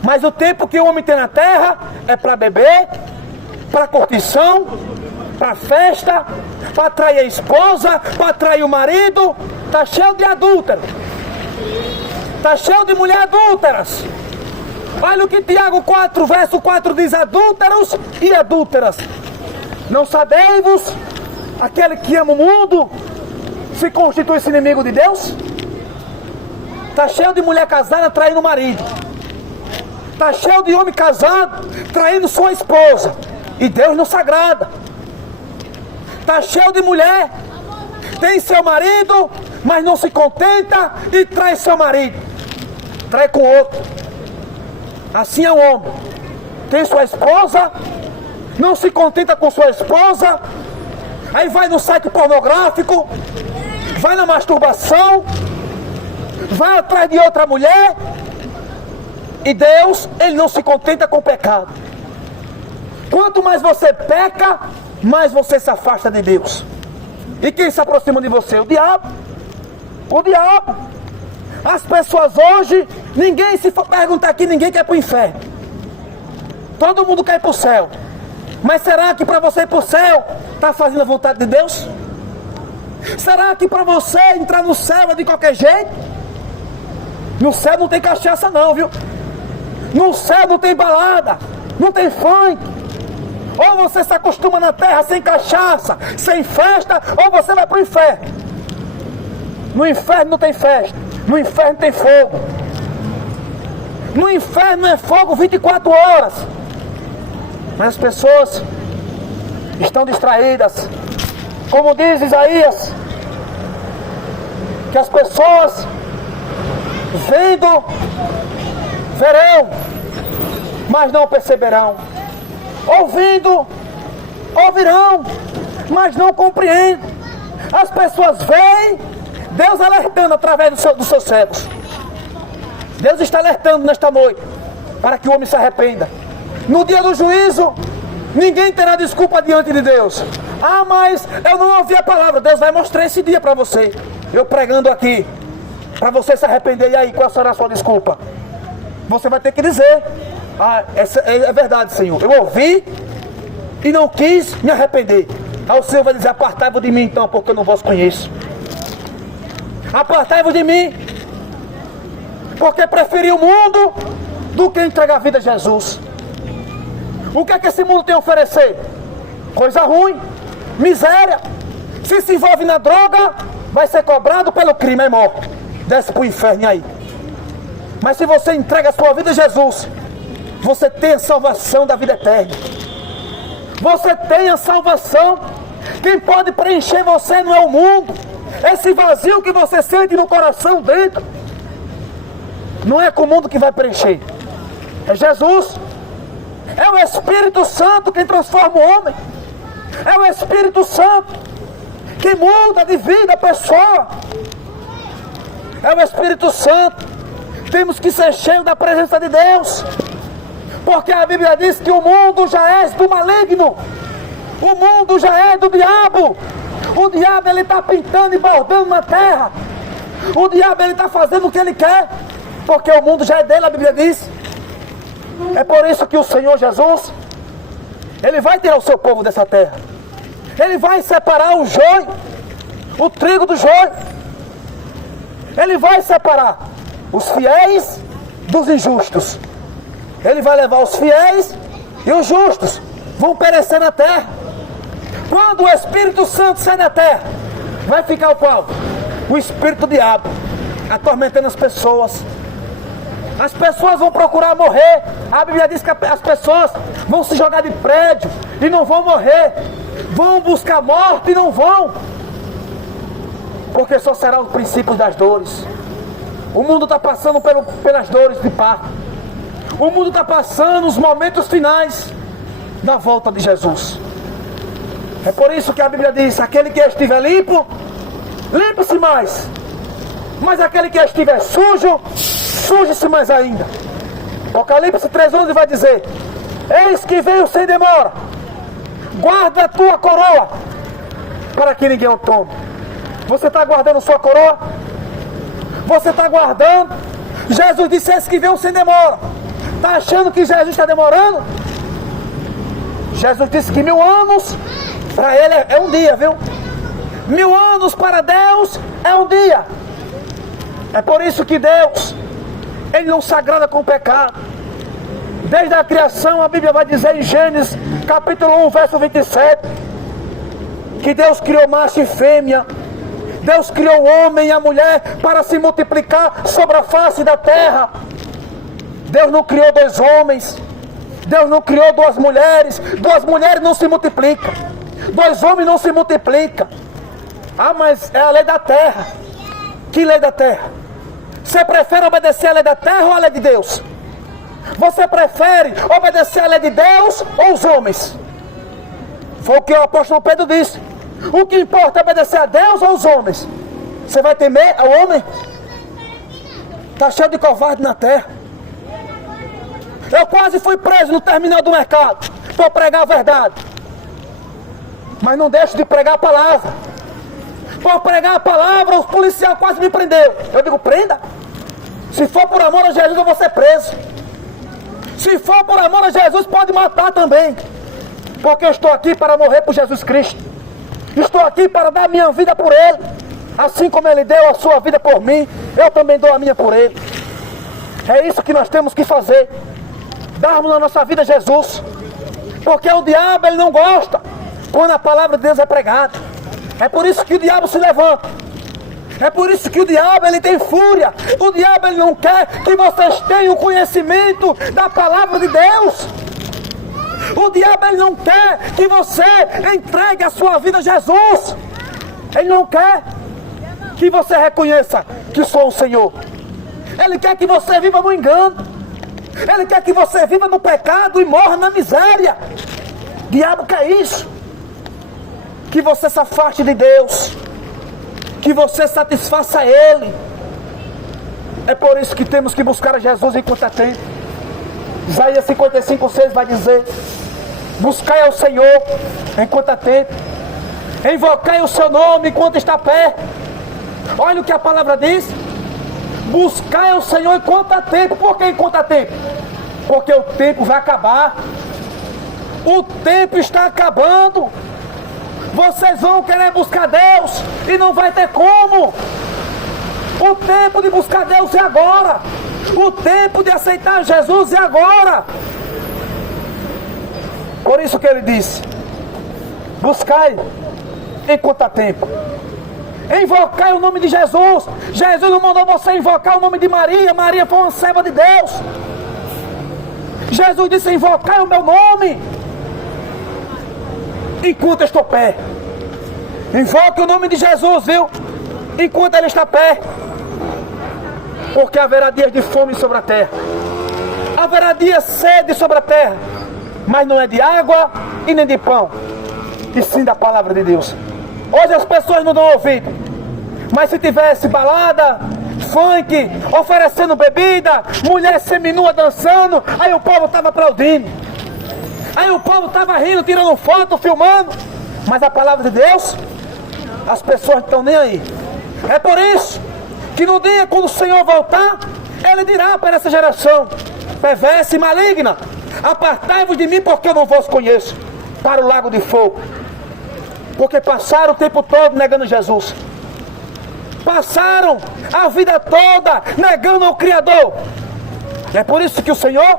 Mas o tempo que o homem tem na terra é para beber, para curtição, para festa, para atrair a esposa, para atrair o marido. Está cheio de adúltero. Está cheio de mulheres adúlteras. Olha o que Tiago 4, verso 4 diz: adúlteros e adúlteras. Não sabeis-vos, aquele que ama o mundo se constitui-se inimigo de Deus? Está cheio de mulher casada traindo o marido. Está cheio de homem casado traindo sua esposa. E Deus não se agrada. Está cheio de mulher, tem seu marido, mas não se contenta e trai seu marido. Trai com outro. Assim é o homem. Tem sua esposa, não se contenta com sua esposa, aí vai no site pornográfico, vai na masturbação, vai atrás de outra mulher. E Deus, Ele não se contenta com o pecado. Quanto mais você peca, mais você se afasta de Deus. E quem se aproxima de você? O diabo. O diabo. As pessoas hoje, ninguém, se for perguntar aqui, ninguém quer ir para o inferno. Todo mundo quer ir para o céu. Mas será que para você ir para o céu, está fazendo a vontade de Deus? Será que para você entrar no céu é de qualquer jeito? No céu não tem cachaça não, viu? No céu não tem balada, não tem funk. Ou você se acostuma na terra sem cachaça, sem festa, ou você vai para o inferno. No inferno não tem festa, no inferno tem fogo. No inferno é fogo 24 horas. Mas as pessoas estão distraídas. Como diz Isaías, que as pessoas vendo, verão, mas não perceberão. Ouvindo, ouvirão, mas não compreendem. As pessoas veem Deus alertando através dos seus cegos. Deus está alertando nesta noite para que o homem se arrependa. No dia do juízo, ninguém terá desculpa diante de Deus. Ah, mas eu não ouvi a palavra. Deus vai mostrar esse dia para você. Eu pregando aqui, para você se arrepender. E aí, qual será a sua desculpa? Você vai ter que dizer: ah, é verdade, Senhor. Eu ouvi e não quis me arrepender. Aí o Senhor vai dizer: apartai-vos de mim então, porque eu não vos conheço. Apartai-vos de mim, porque preferi o mundo do que entregar a vida a Jesus. O que é que esse mundo tem a oferecer? Coisa ruim, miséria. Se envolve na droga, vai ser cobrado pelo crime, é morto. Desce para o inferno aí. Mas se você entrega a sua vida a Jesus, você tem a salvação da vida eterna. Você tem a salvação. Quem pode preencher você não é o mundo. Esse vazio que você sente no coração dentro, não é com o mundo que vai preencher. É Jesus. É o Espírito Santo quem transforma o homem. É o Espírito Santo que muda de vida a pessoa. É o Espírito Santo. Temos que ser cheios da presença de Deus. Porque a Bíblia diz que o mundo já é do maligno. O mundo já é do diabo. O diabo ele está pintando e bordando na terra. O diabo ele está fazendo o que ele quer. Porque o mundo já é dele, a Bíblia diz. É por isso que o Senhor Jesus, Ele vai tirar o seu povo dessa terra. Ele vai separar o joio, o trigo do joio. Ele vai separar os fiéis dos injustos. Ele vai levar os fiéis e os justos. Vão perecer na terra. Quando o Espírito Santo sai da terra, vai ficar o qual? O espírito do diabo, atormentando as pessoas. As pessoas vão procurar morrer. A Bíblia diz que as pessoas vão se jogar de prédio e não vão morrer. Vão buscar morte e não vão. Porque só será o princípio das dores. O mundo está passando pelas dores de parto. O mundo está passando os momentos finais da volta de Jesus. É por isso que a Bíblia diz: aquele que estiver limpo, limpe-se mais. Mas aquele que estiver sujo, suje-se mais ainda. Apocalipse 3:11 vai dizer: eis que veio sem demora. Guarda a tua coroa, para que ninguém o tome. Você está guardando sua coroa? Você está guardando? Jesus disse: eis que veio sem demora. Está achando que Jesus está demorando? Jesus disse que 1000 anos para ele é um dia, viu? 1000 anos para Deus é um dia. É por isso que Deus, Ele não se agrada com o pecado. Desde a criação, a Bíblia vai dizer em Gênesis capítulo 1, verso 27, que Deus criou macho e fêmea. Deus criou o homem e a mulher para se multiplicar sobre a face da terra. Deus não criou 2 homens. Deus não criou 2 mulheres. 2 mulheres não se multiplicam. 2 homens não se multiplicam. Ah, mas é a lei da terra. Que lei da terra? Você prefere obedecer a lei da terra ou a lei de Deus? Você prefere obedecer a lei de Deus ou os homens? Foi o que o apóstolo Pedro disse. O que importa é obedecer a Deus ou os homens? Você vai temer ao homem? Está cheio de covarde na terra. Eu quase fui preso no terminal do mercado por pregar a verdade. Mas não deixo de pregar a palavra. Por pregar a palavra, o policial quase me prendeu. Eu digo: prenda. Se for por amor a Jesus, eu vou ser preso. Se for por amor a Jesus, pode matar também. Porque eu estou aqui para morrer por Jesus Cristo. Estou aqui para dar minha vida por Ele. Assim como Ele deu a sua vida por mim, eu também dou a minha por Ele. É isso que nós temos que fazer. Darmos na nossa vida a Jesus. Porque o diabo, ele não gosta quando a palavra de Deus é pregada. É por isso que o diabo se levanta. É por isso que o diabo, ele tem fúria. O diabo, ele não quer que vocês tenham conhecimento da palavra de Deus. O diabo, ele não quer que você entregue a sua vida a Jesus. Ele não quer que você reconheça que sou o Senhor. Ele quer que você viva no engano. Ele quer que você viva no pecado e morra na miséria. O diabo quer isso. Que você se afaste de Deus. Que você satisfaça Ele. É por isso que temos que buscar a Jesus enquanto é tempo. Isaías 55:6 vai dizer: buscai ao Senhor enquanto é tempo. Invocai o seu nome enquanto está perto. Olha o que a palavra diz. Buscai ao Senhor enquanto há tempo. Por que enquanto há tempo? Porque o tempo vai acabar. O tempo está acabando. Vocês vão querer buscar Deus e não vai ter como. O tempo de buscar Deus é agora. O tempo de aceitar Jesus é agora. Por isso que ele disse: buscai enquanto há tempo. Invocai o nome de Jesus. Jesus não mandou você invocar o nome de Maria. Maria foi uma serva de Deus. Jesus disse: invocai o meu nome enquanto eu estou perto. Invoque o nome de Jesus, viu? Enquanto Ele está perto. Porque haverá dias de fome sobre a terra. Haverá dias de sede sobre a terra. Mas não é de água e nem de pão, e sim da palavra de Deus. Hoje as pessoas não dão ouvido. Mas se tivesse balada, funk, oferecendo bebida, mulher seminua dançando, aí o povo estava aplaudindo. Aí o povo estava rindo, tirando foto, filmando. Mas a palavra de Deus, as pessoas não estão nem aí. É por isso que no dia quando o Senhor voltar, Ele dirá para essa geração perversa e maligna: apartai-vos de mim, porque eu não vos conheço, para o lago de fogo. Porque passaram o tempo todo negando Jesus. Passaram a vida toda negando ao Criador. E é por isso que o Senhor,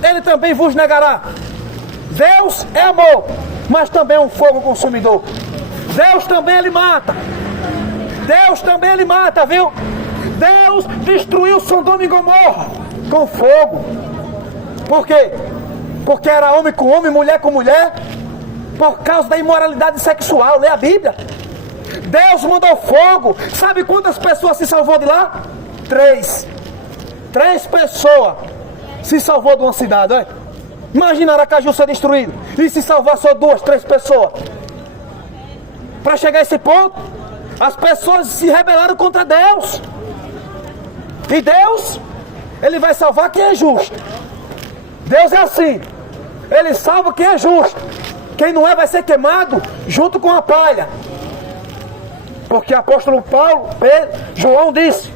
Ele também vos negará. Deus é amor, mas também é um fogo consumidor. Deus também Ele mata. Deus também Ele mata, viu? Deus destruiu Sodoma e Gomorra com fogo. Por quê? Porque era homem com homem, mulher com mulher, por causa da imoralidade sexual. Lê a Bíblia. Deus mandou fogo. Sabe quantas pessoas se salvou de lá? 3 pessoas se salvou de uma cidade, olha. Imagina Aracaju ser destruído e se salvar só 2, 3 pessoas. Para chegar a esse ponto, as pessoas se rebelaram contra Deus. E Deus, Ele vai salvar quem é justo. Deus é assim. Ele salva quem é justo. Quem não é vai ser queimado junto com a palha. Porque o apóstolo João disse: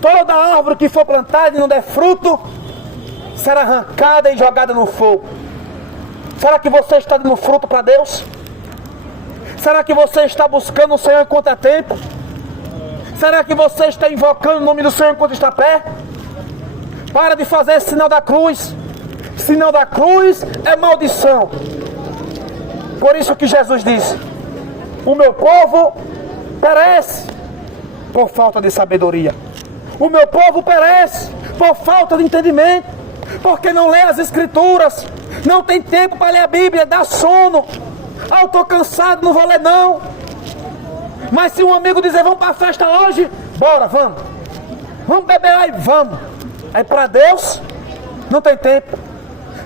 toda árvore que for plantada e não der fruto será arrancada e jogada no fogo. Será que você está dando fruto para Deus? Será que você está buscando o Senhor enquanto é tempo? Será que você está invocando o nome do Senhor enquanto está perto? Para de fazer esse sinal da cruz. Sinal da cruz é maldição. Por isso que Jesus disse: o meu povo perece por falta de sabedoria. O meu povo perece por falta de entendimento, porque não lê as Escrituras, não tem tempo para ler a Bíblia, dá sono. Eu estou cansado, não vou ler não. Mas se um amigo dizer: vamos para a festa hoje, bora, vamos. Vamos beber aí, vamos. Aí para Deus não tem tempo.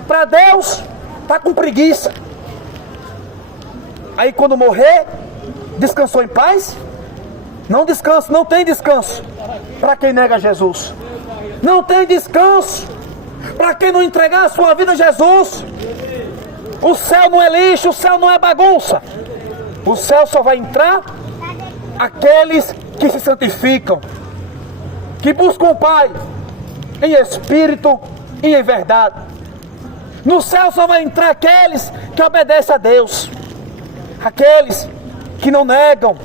Para Deus está com preguiça. Aí quando morrer, descansou em paz? Não descanso, não tem descanso para quem nega Jesus. Não tem descanso para quem não entregar a sua vida a Jesus. O céu não é lixo, o céu não é bagunça. O céu só vai entrar aqueles que se santificam, que buscam o Pai em espírito e em verdade. No céu só vai entrar aqueles que obedecem a Deus, aqueles que não negam.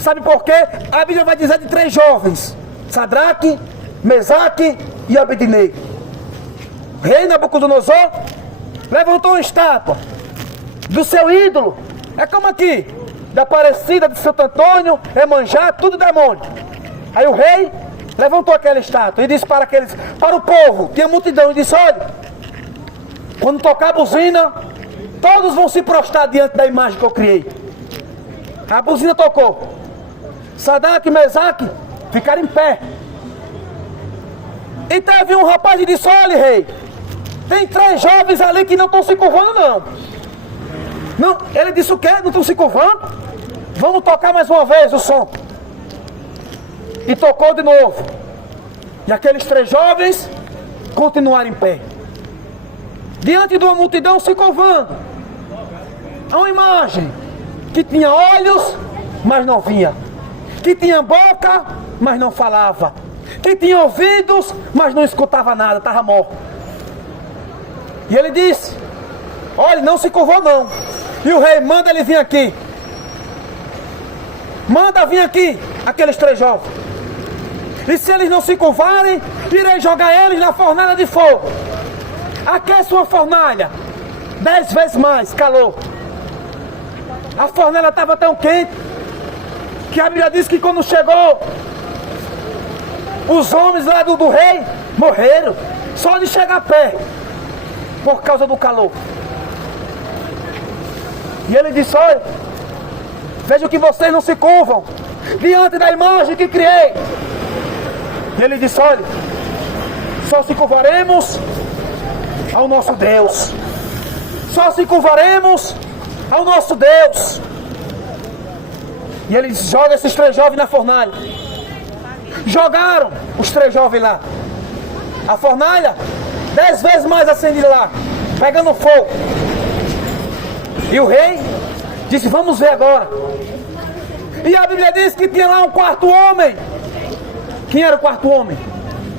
Sabe por quê? A Bíblia vai dizer de 3 jovens: Sadraque, Mesaque e Abednego. O rei Nabucodonosor levantou uma estátua do seu ídolo. É como aqui, da Aparecida, de Santo Antônio, Emanjá, tudo demônio. Aí o rei levantou aquela estátua e disse para o povo, tinha multidão, e disse: olha, quando tocar a buzina, todos vão se prostrar diante da imagem que eu criei. A buzina tocou. Sadraque e Mesaque ficaram em pé. E teve um rapaz e disse: olha, rei, tem 3 jovens ali que não estão se curvando não. Não, ele disse: o quê? Não estão se curvando? Vamos tocar mais uma vez o som. E tocou de novo. E aqueles 3 jovens continuaram em pé, diante de uma multidão se curvando. Há uma imagem que tinha olhos, mas não via, que tinha boca, mas não falava, que tinha ouvidos, mas não escutava nada, estava morto. E ele disse: olha, não se curvou não. E o rei manda ele vir aqui. Manda vir aqui aqueles 3 jovens. E se eles não se curvarem, irei jogar eles na fornalha de fogo. Aquece uma fornalha, 10 vezes mais calor. A fornalha estava tão quente que a Bíblia diz que quando chegou, os homens lá do rei morreram só de chegar perto, por causa do calor. E ele disse: olha, veja que vocês não se curvam diante da imagem que criei. E ele disse: olha, só se curvaremos ao nosso Deus. Só se curvaremos ao nosso Deus. E ele joga esses 3 jovens na fornalha. Jogaram os 3 jovens lá. A fornalha 10 vezes mais acendida lá, pegando fogo. E o rei disse: vamos ver agora. E a Bíblia diz que tinha lá um 4º homem. Quem era o 4º homem?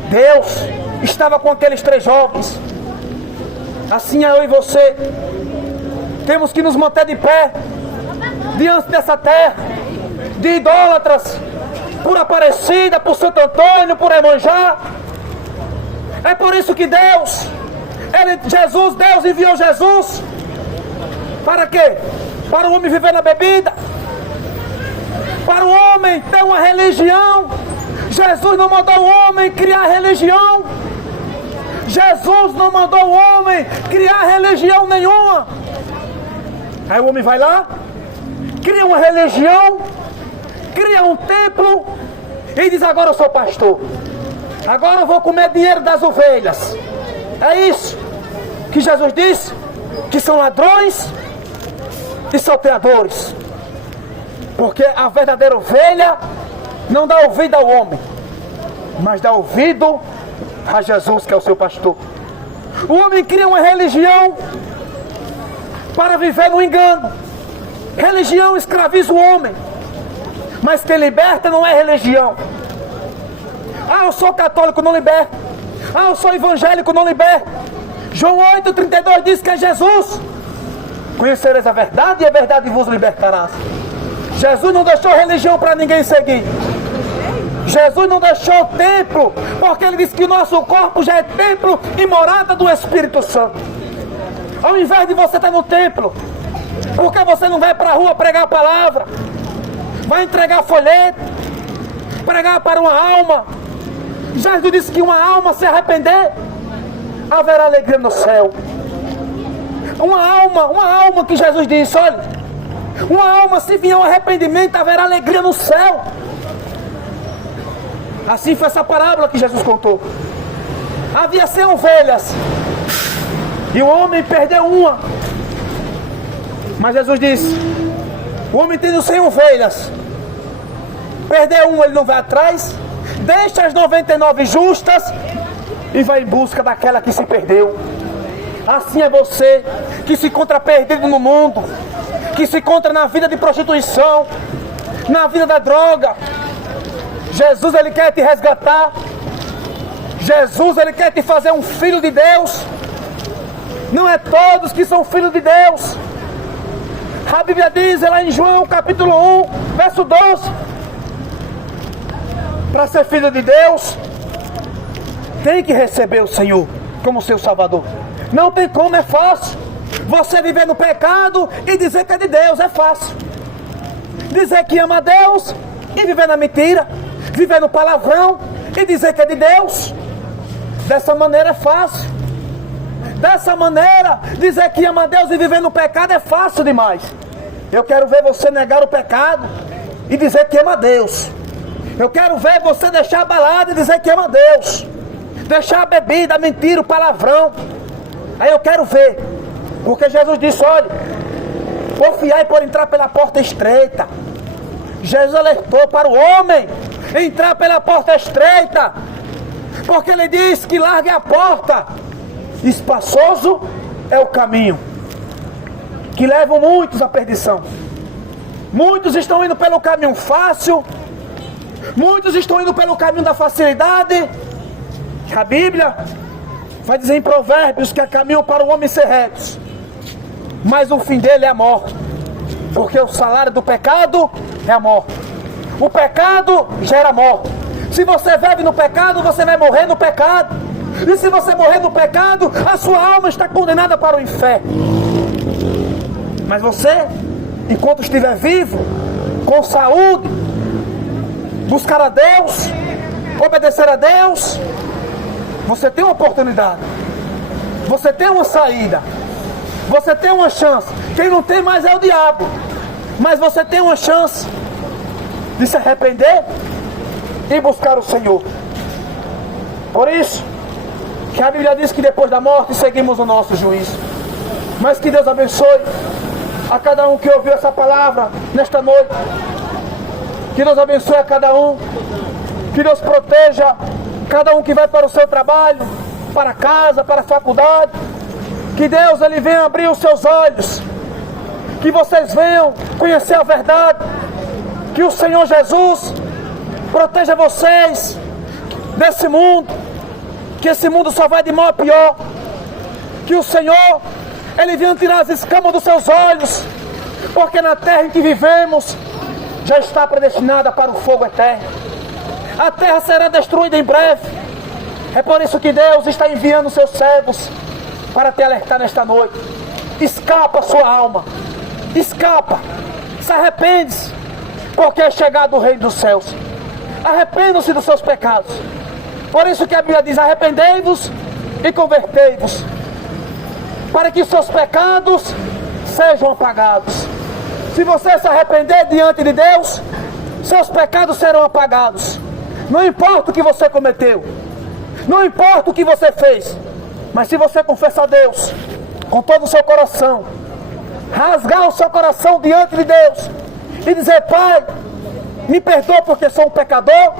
Deus estava com aqueles 3 jovens. Assim é eu e você. Temos que nos manter de pé diante dessa terra, de idólatras, por Aparecida, por Santo Antônio, por Iemanjá. É por isso que Deus enviou Jesus. Para quê? Para o homem viver na bebida, para o homem ter uma religião. Jesus não mandou o homem criar religião. Jesus não mandou o homem criar religião nenhuma. Aí o homem vai lá, cria uma religião, cria um templo e diz: agora eu sou pastor, agora eu vou comer dinheiro das ovelhas. É isso que Jesus disse, que são ladrões e salteadores. Porque a verdadeira ovelha não dá ouvido ao homem, mas dá ouvido a Jesus, que é o seu pastor. O homem cria uma religião para viver no engano. Religião escraviza o homem, mas quem liberta não é religião. Ah, eu sou católico, não liberta. Ah, eu sou evangélico, não liberta. João 8,32 diz que é Jesus. Conhecereis a verdade e a verdade vos libertará. Jesus não deixou religião para ninguém seguir. Jesus não deixou templo, porque ele disse que o nosso corpo já é templo e morada do Espírito Santo. Ao invés de você estar no templo, por que você não vai para a rua pregar a palavra? Vai entregar folheto, pregar para uma alma. Jesus disse que uma alma se arrepender, haverá alegria no céu. Uma alma que Jesus disse, olha, uma alma, se vier um arrependimento, haverá alegria no céu. Assim foi essa parábola que Jesus contou. Havia 100 ovelhas e o homem perdeu uma. Mas Jesus disse: o homem tendo 100 ovelhas, perdeu uma, ele não vai atrás, deixa as 99 justas e vai em busca daquela que se perdeu. Assim é você que se encontra perdido no mundo, que se encontra na vida de prostituição, na vida da droga. Jesus, ele quer te resgatar. Jesus, ele quer te fazer um filho de Deus. Não é todos que são filhos de Deus. A Bíblia diz lá em João capítulo 1, verso 12, para ser filho de Deus, tem que receber o Senhor como seu Salvador. Não tem como, é fácil. Você viver no pecado e dizer que é de Deus, é fácil. Dizer que ama a Deus e viver na mentira, viver no palavrão e dizer que é de Deus, dessa maneira é fácil. Dessa maneira, dizer que ama a Deus e viver no pecado é fácil demais. Eu quero ver você negar o pecado e dizer que ama a Deus. Eu quero ver você deixar a balada e dizer que ama a Deus, deixar a bebida, a mentira, o palavrão. Aí eu quero ver, porque Jesus disse, olha, porfiai por entrar pela porta estreita. Jesus alertou para o homem entrar pela porta estreita, porque ele disse que largue a porta, espaçoso é o caminho que leva muitos à perdição. Muitos estão indo pelo caminho fácil, muitos estão indo pelo caminho da facilidade. A Bíblia vai dizer em Provérbios que há caminho para o homem ser reto, mas o fim dele é a morte, porque o salário do pecado é a morte. O pecado gera morte. Se você vive no pecado, você vai morrer no pecado. E se você morrer no pecado, a sua alma está condenada para o inferno. Mas você, enquanto estiver vivo, com saúde, buscar a Deus, obedecer a Deus, você tem uma oportunidade, você tem uma saída, você tem uma chance. Quem não tem mais é o diabo, mas você tem uma chance de se arrepender e buscar o Senhor. Por isso que a Bíblia diz que depois da morte seguimos o nosso juízo. Mas que Deus abençoe a cada um que ouviu essa palavra nesta noite. Que Deus abençoe a cada um. Que Deus proteja cada um que vai para o seu trabalho, para casa, para a faculdade. Que Deus, ele venha abrir os seus olhos, que vocês venham conhecer a verdade. Que o Senhor Jesus proteja vocês desse mundo, que esse mundo só vai de mal a pior. Que o Senhor, ele venha tirar as escamas dos seus olhos, porque na terra em que vivemos já está predestinada para o fogo eterno. A terra será destruída em breve. É por isso que Deus está enviando seus servos para te alertar nesta noite. Escapa a sua alma, escapa, se arrepende, porque é chegado o Reino dos Céus. Arrependam-se dos seus pecados. Por isso que a Bíblia diz: arrependei-vos e convertei-vos, para que seus pecados sejam apagados. Se você se arrepender diante de Deus, seus pecados serão apagados. Não importa o que você cometeu, não importa o que você fez, mas se você confessar a Deus com todo o seu coração, rasgar o seu coração diante de Deus e dizer: Pai, me perdoa porque sou um pecador,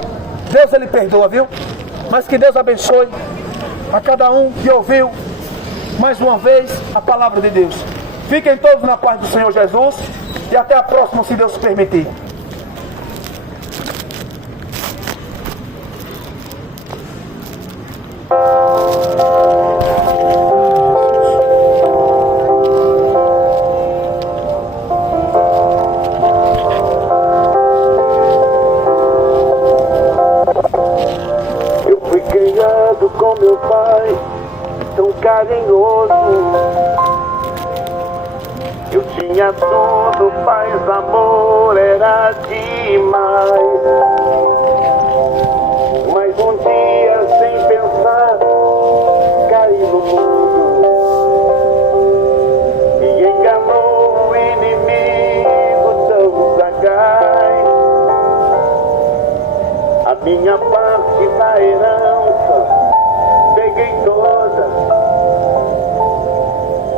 Deus ele perdoa, viu? Mas que Deus abençoe a cada um que ouviu mais uma vez a palavra de Deus. Fiquem todos na paz do Senhor Jesus e até a próxima, se Deus permitir. Eu fui criado com meu pai, tão carinhoso. Eu tinha tudo, paz, amor, era demais. Mas um dia, sem pensar, caí no mundo e enganou o inimigo tão sagaz. A minha parte da herança peguei toda.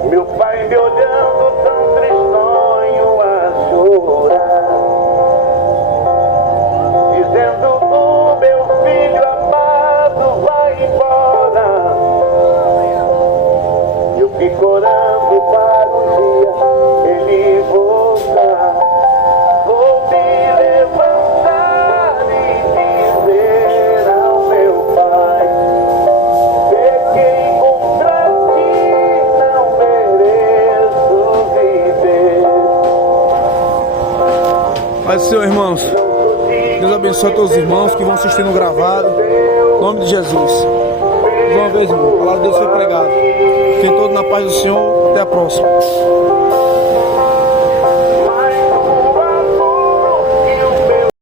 Meu pai me olhando tão tristonho a chorar, dizendo: o meu filho amado vai embora. Eu fico orando para um dia ele voltar. Vou me levantar e dizer ao meu pai: pequei contra ti, não mereço viver. Paz do Senhor, irmãos. Deus abençoe a todos os irmãos que vão assistindo gravado. Em nome de Jesus. Mais uma vez, irmão, a palavra de Deus foi pregada. Fiquem todos na paz do Senhor. Até a próxima.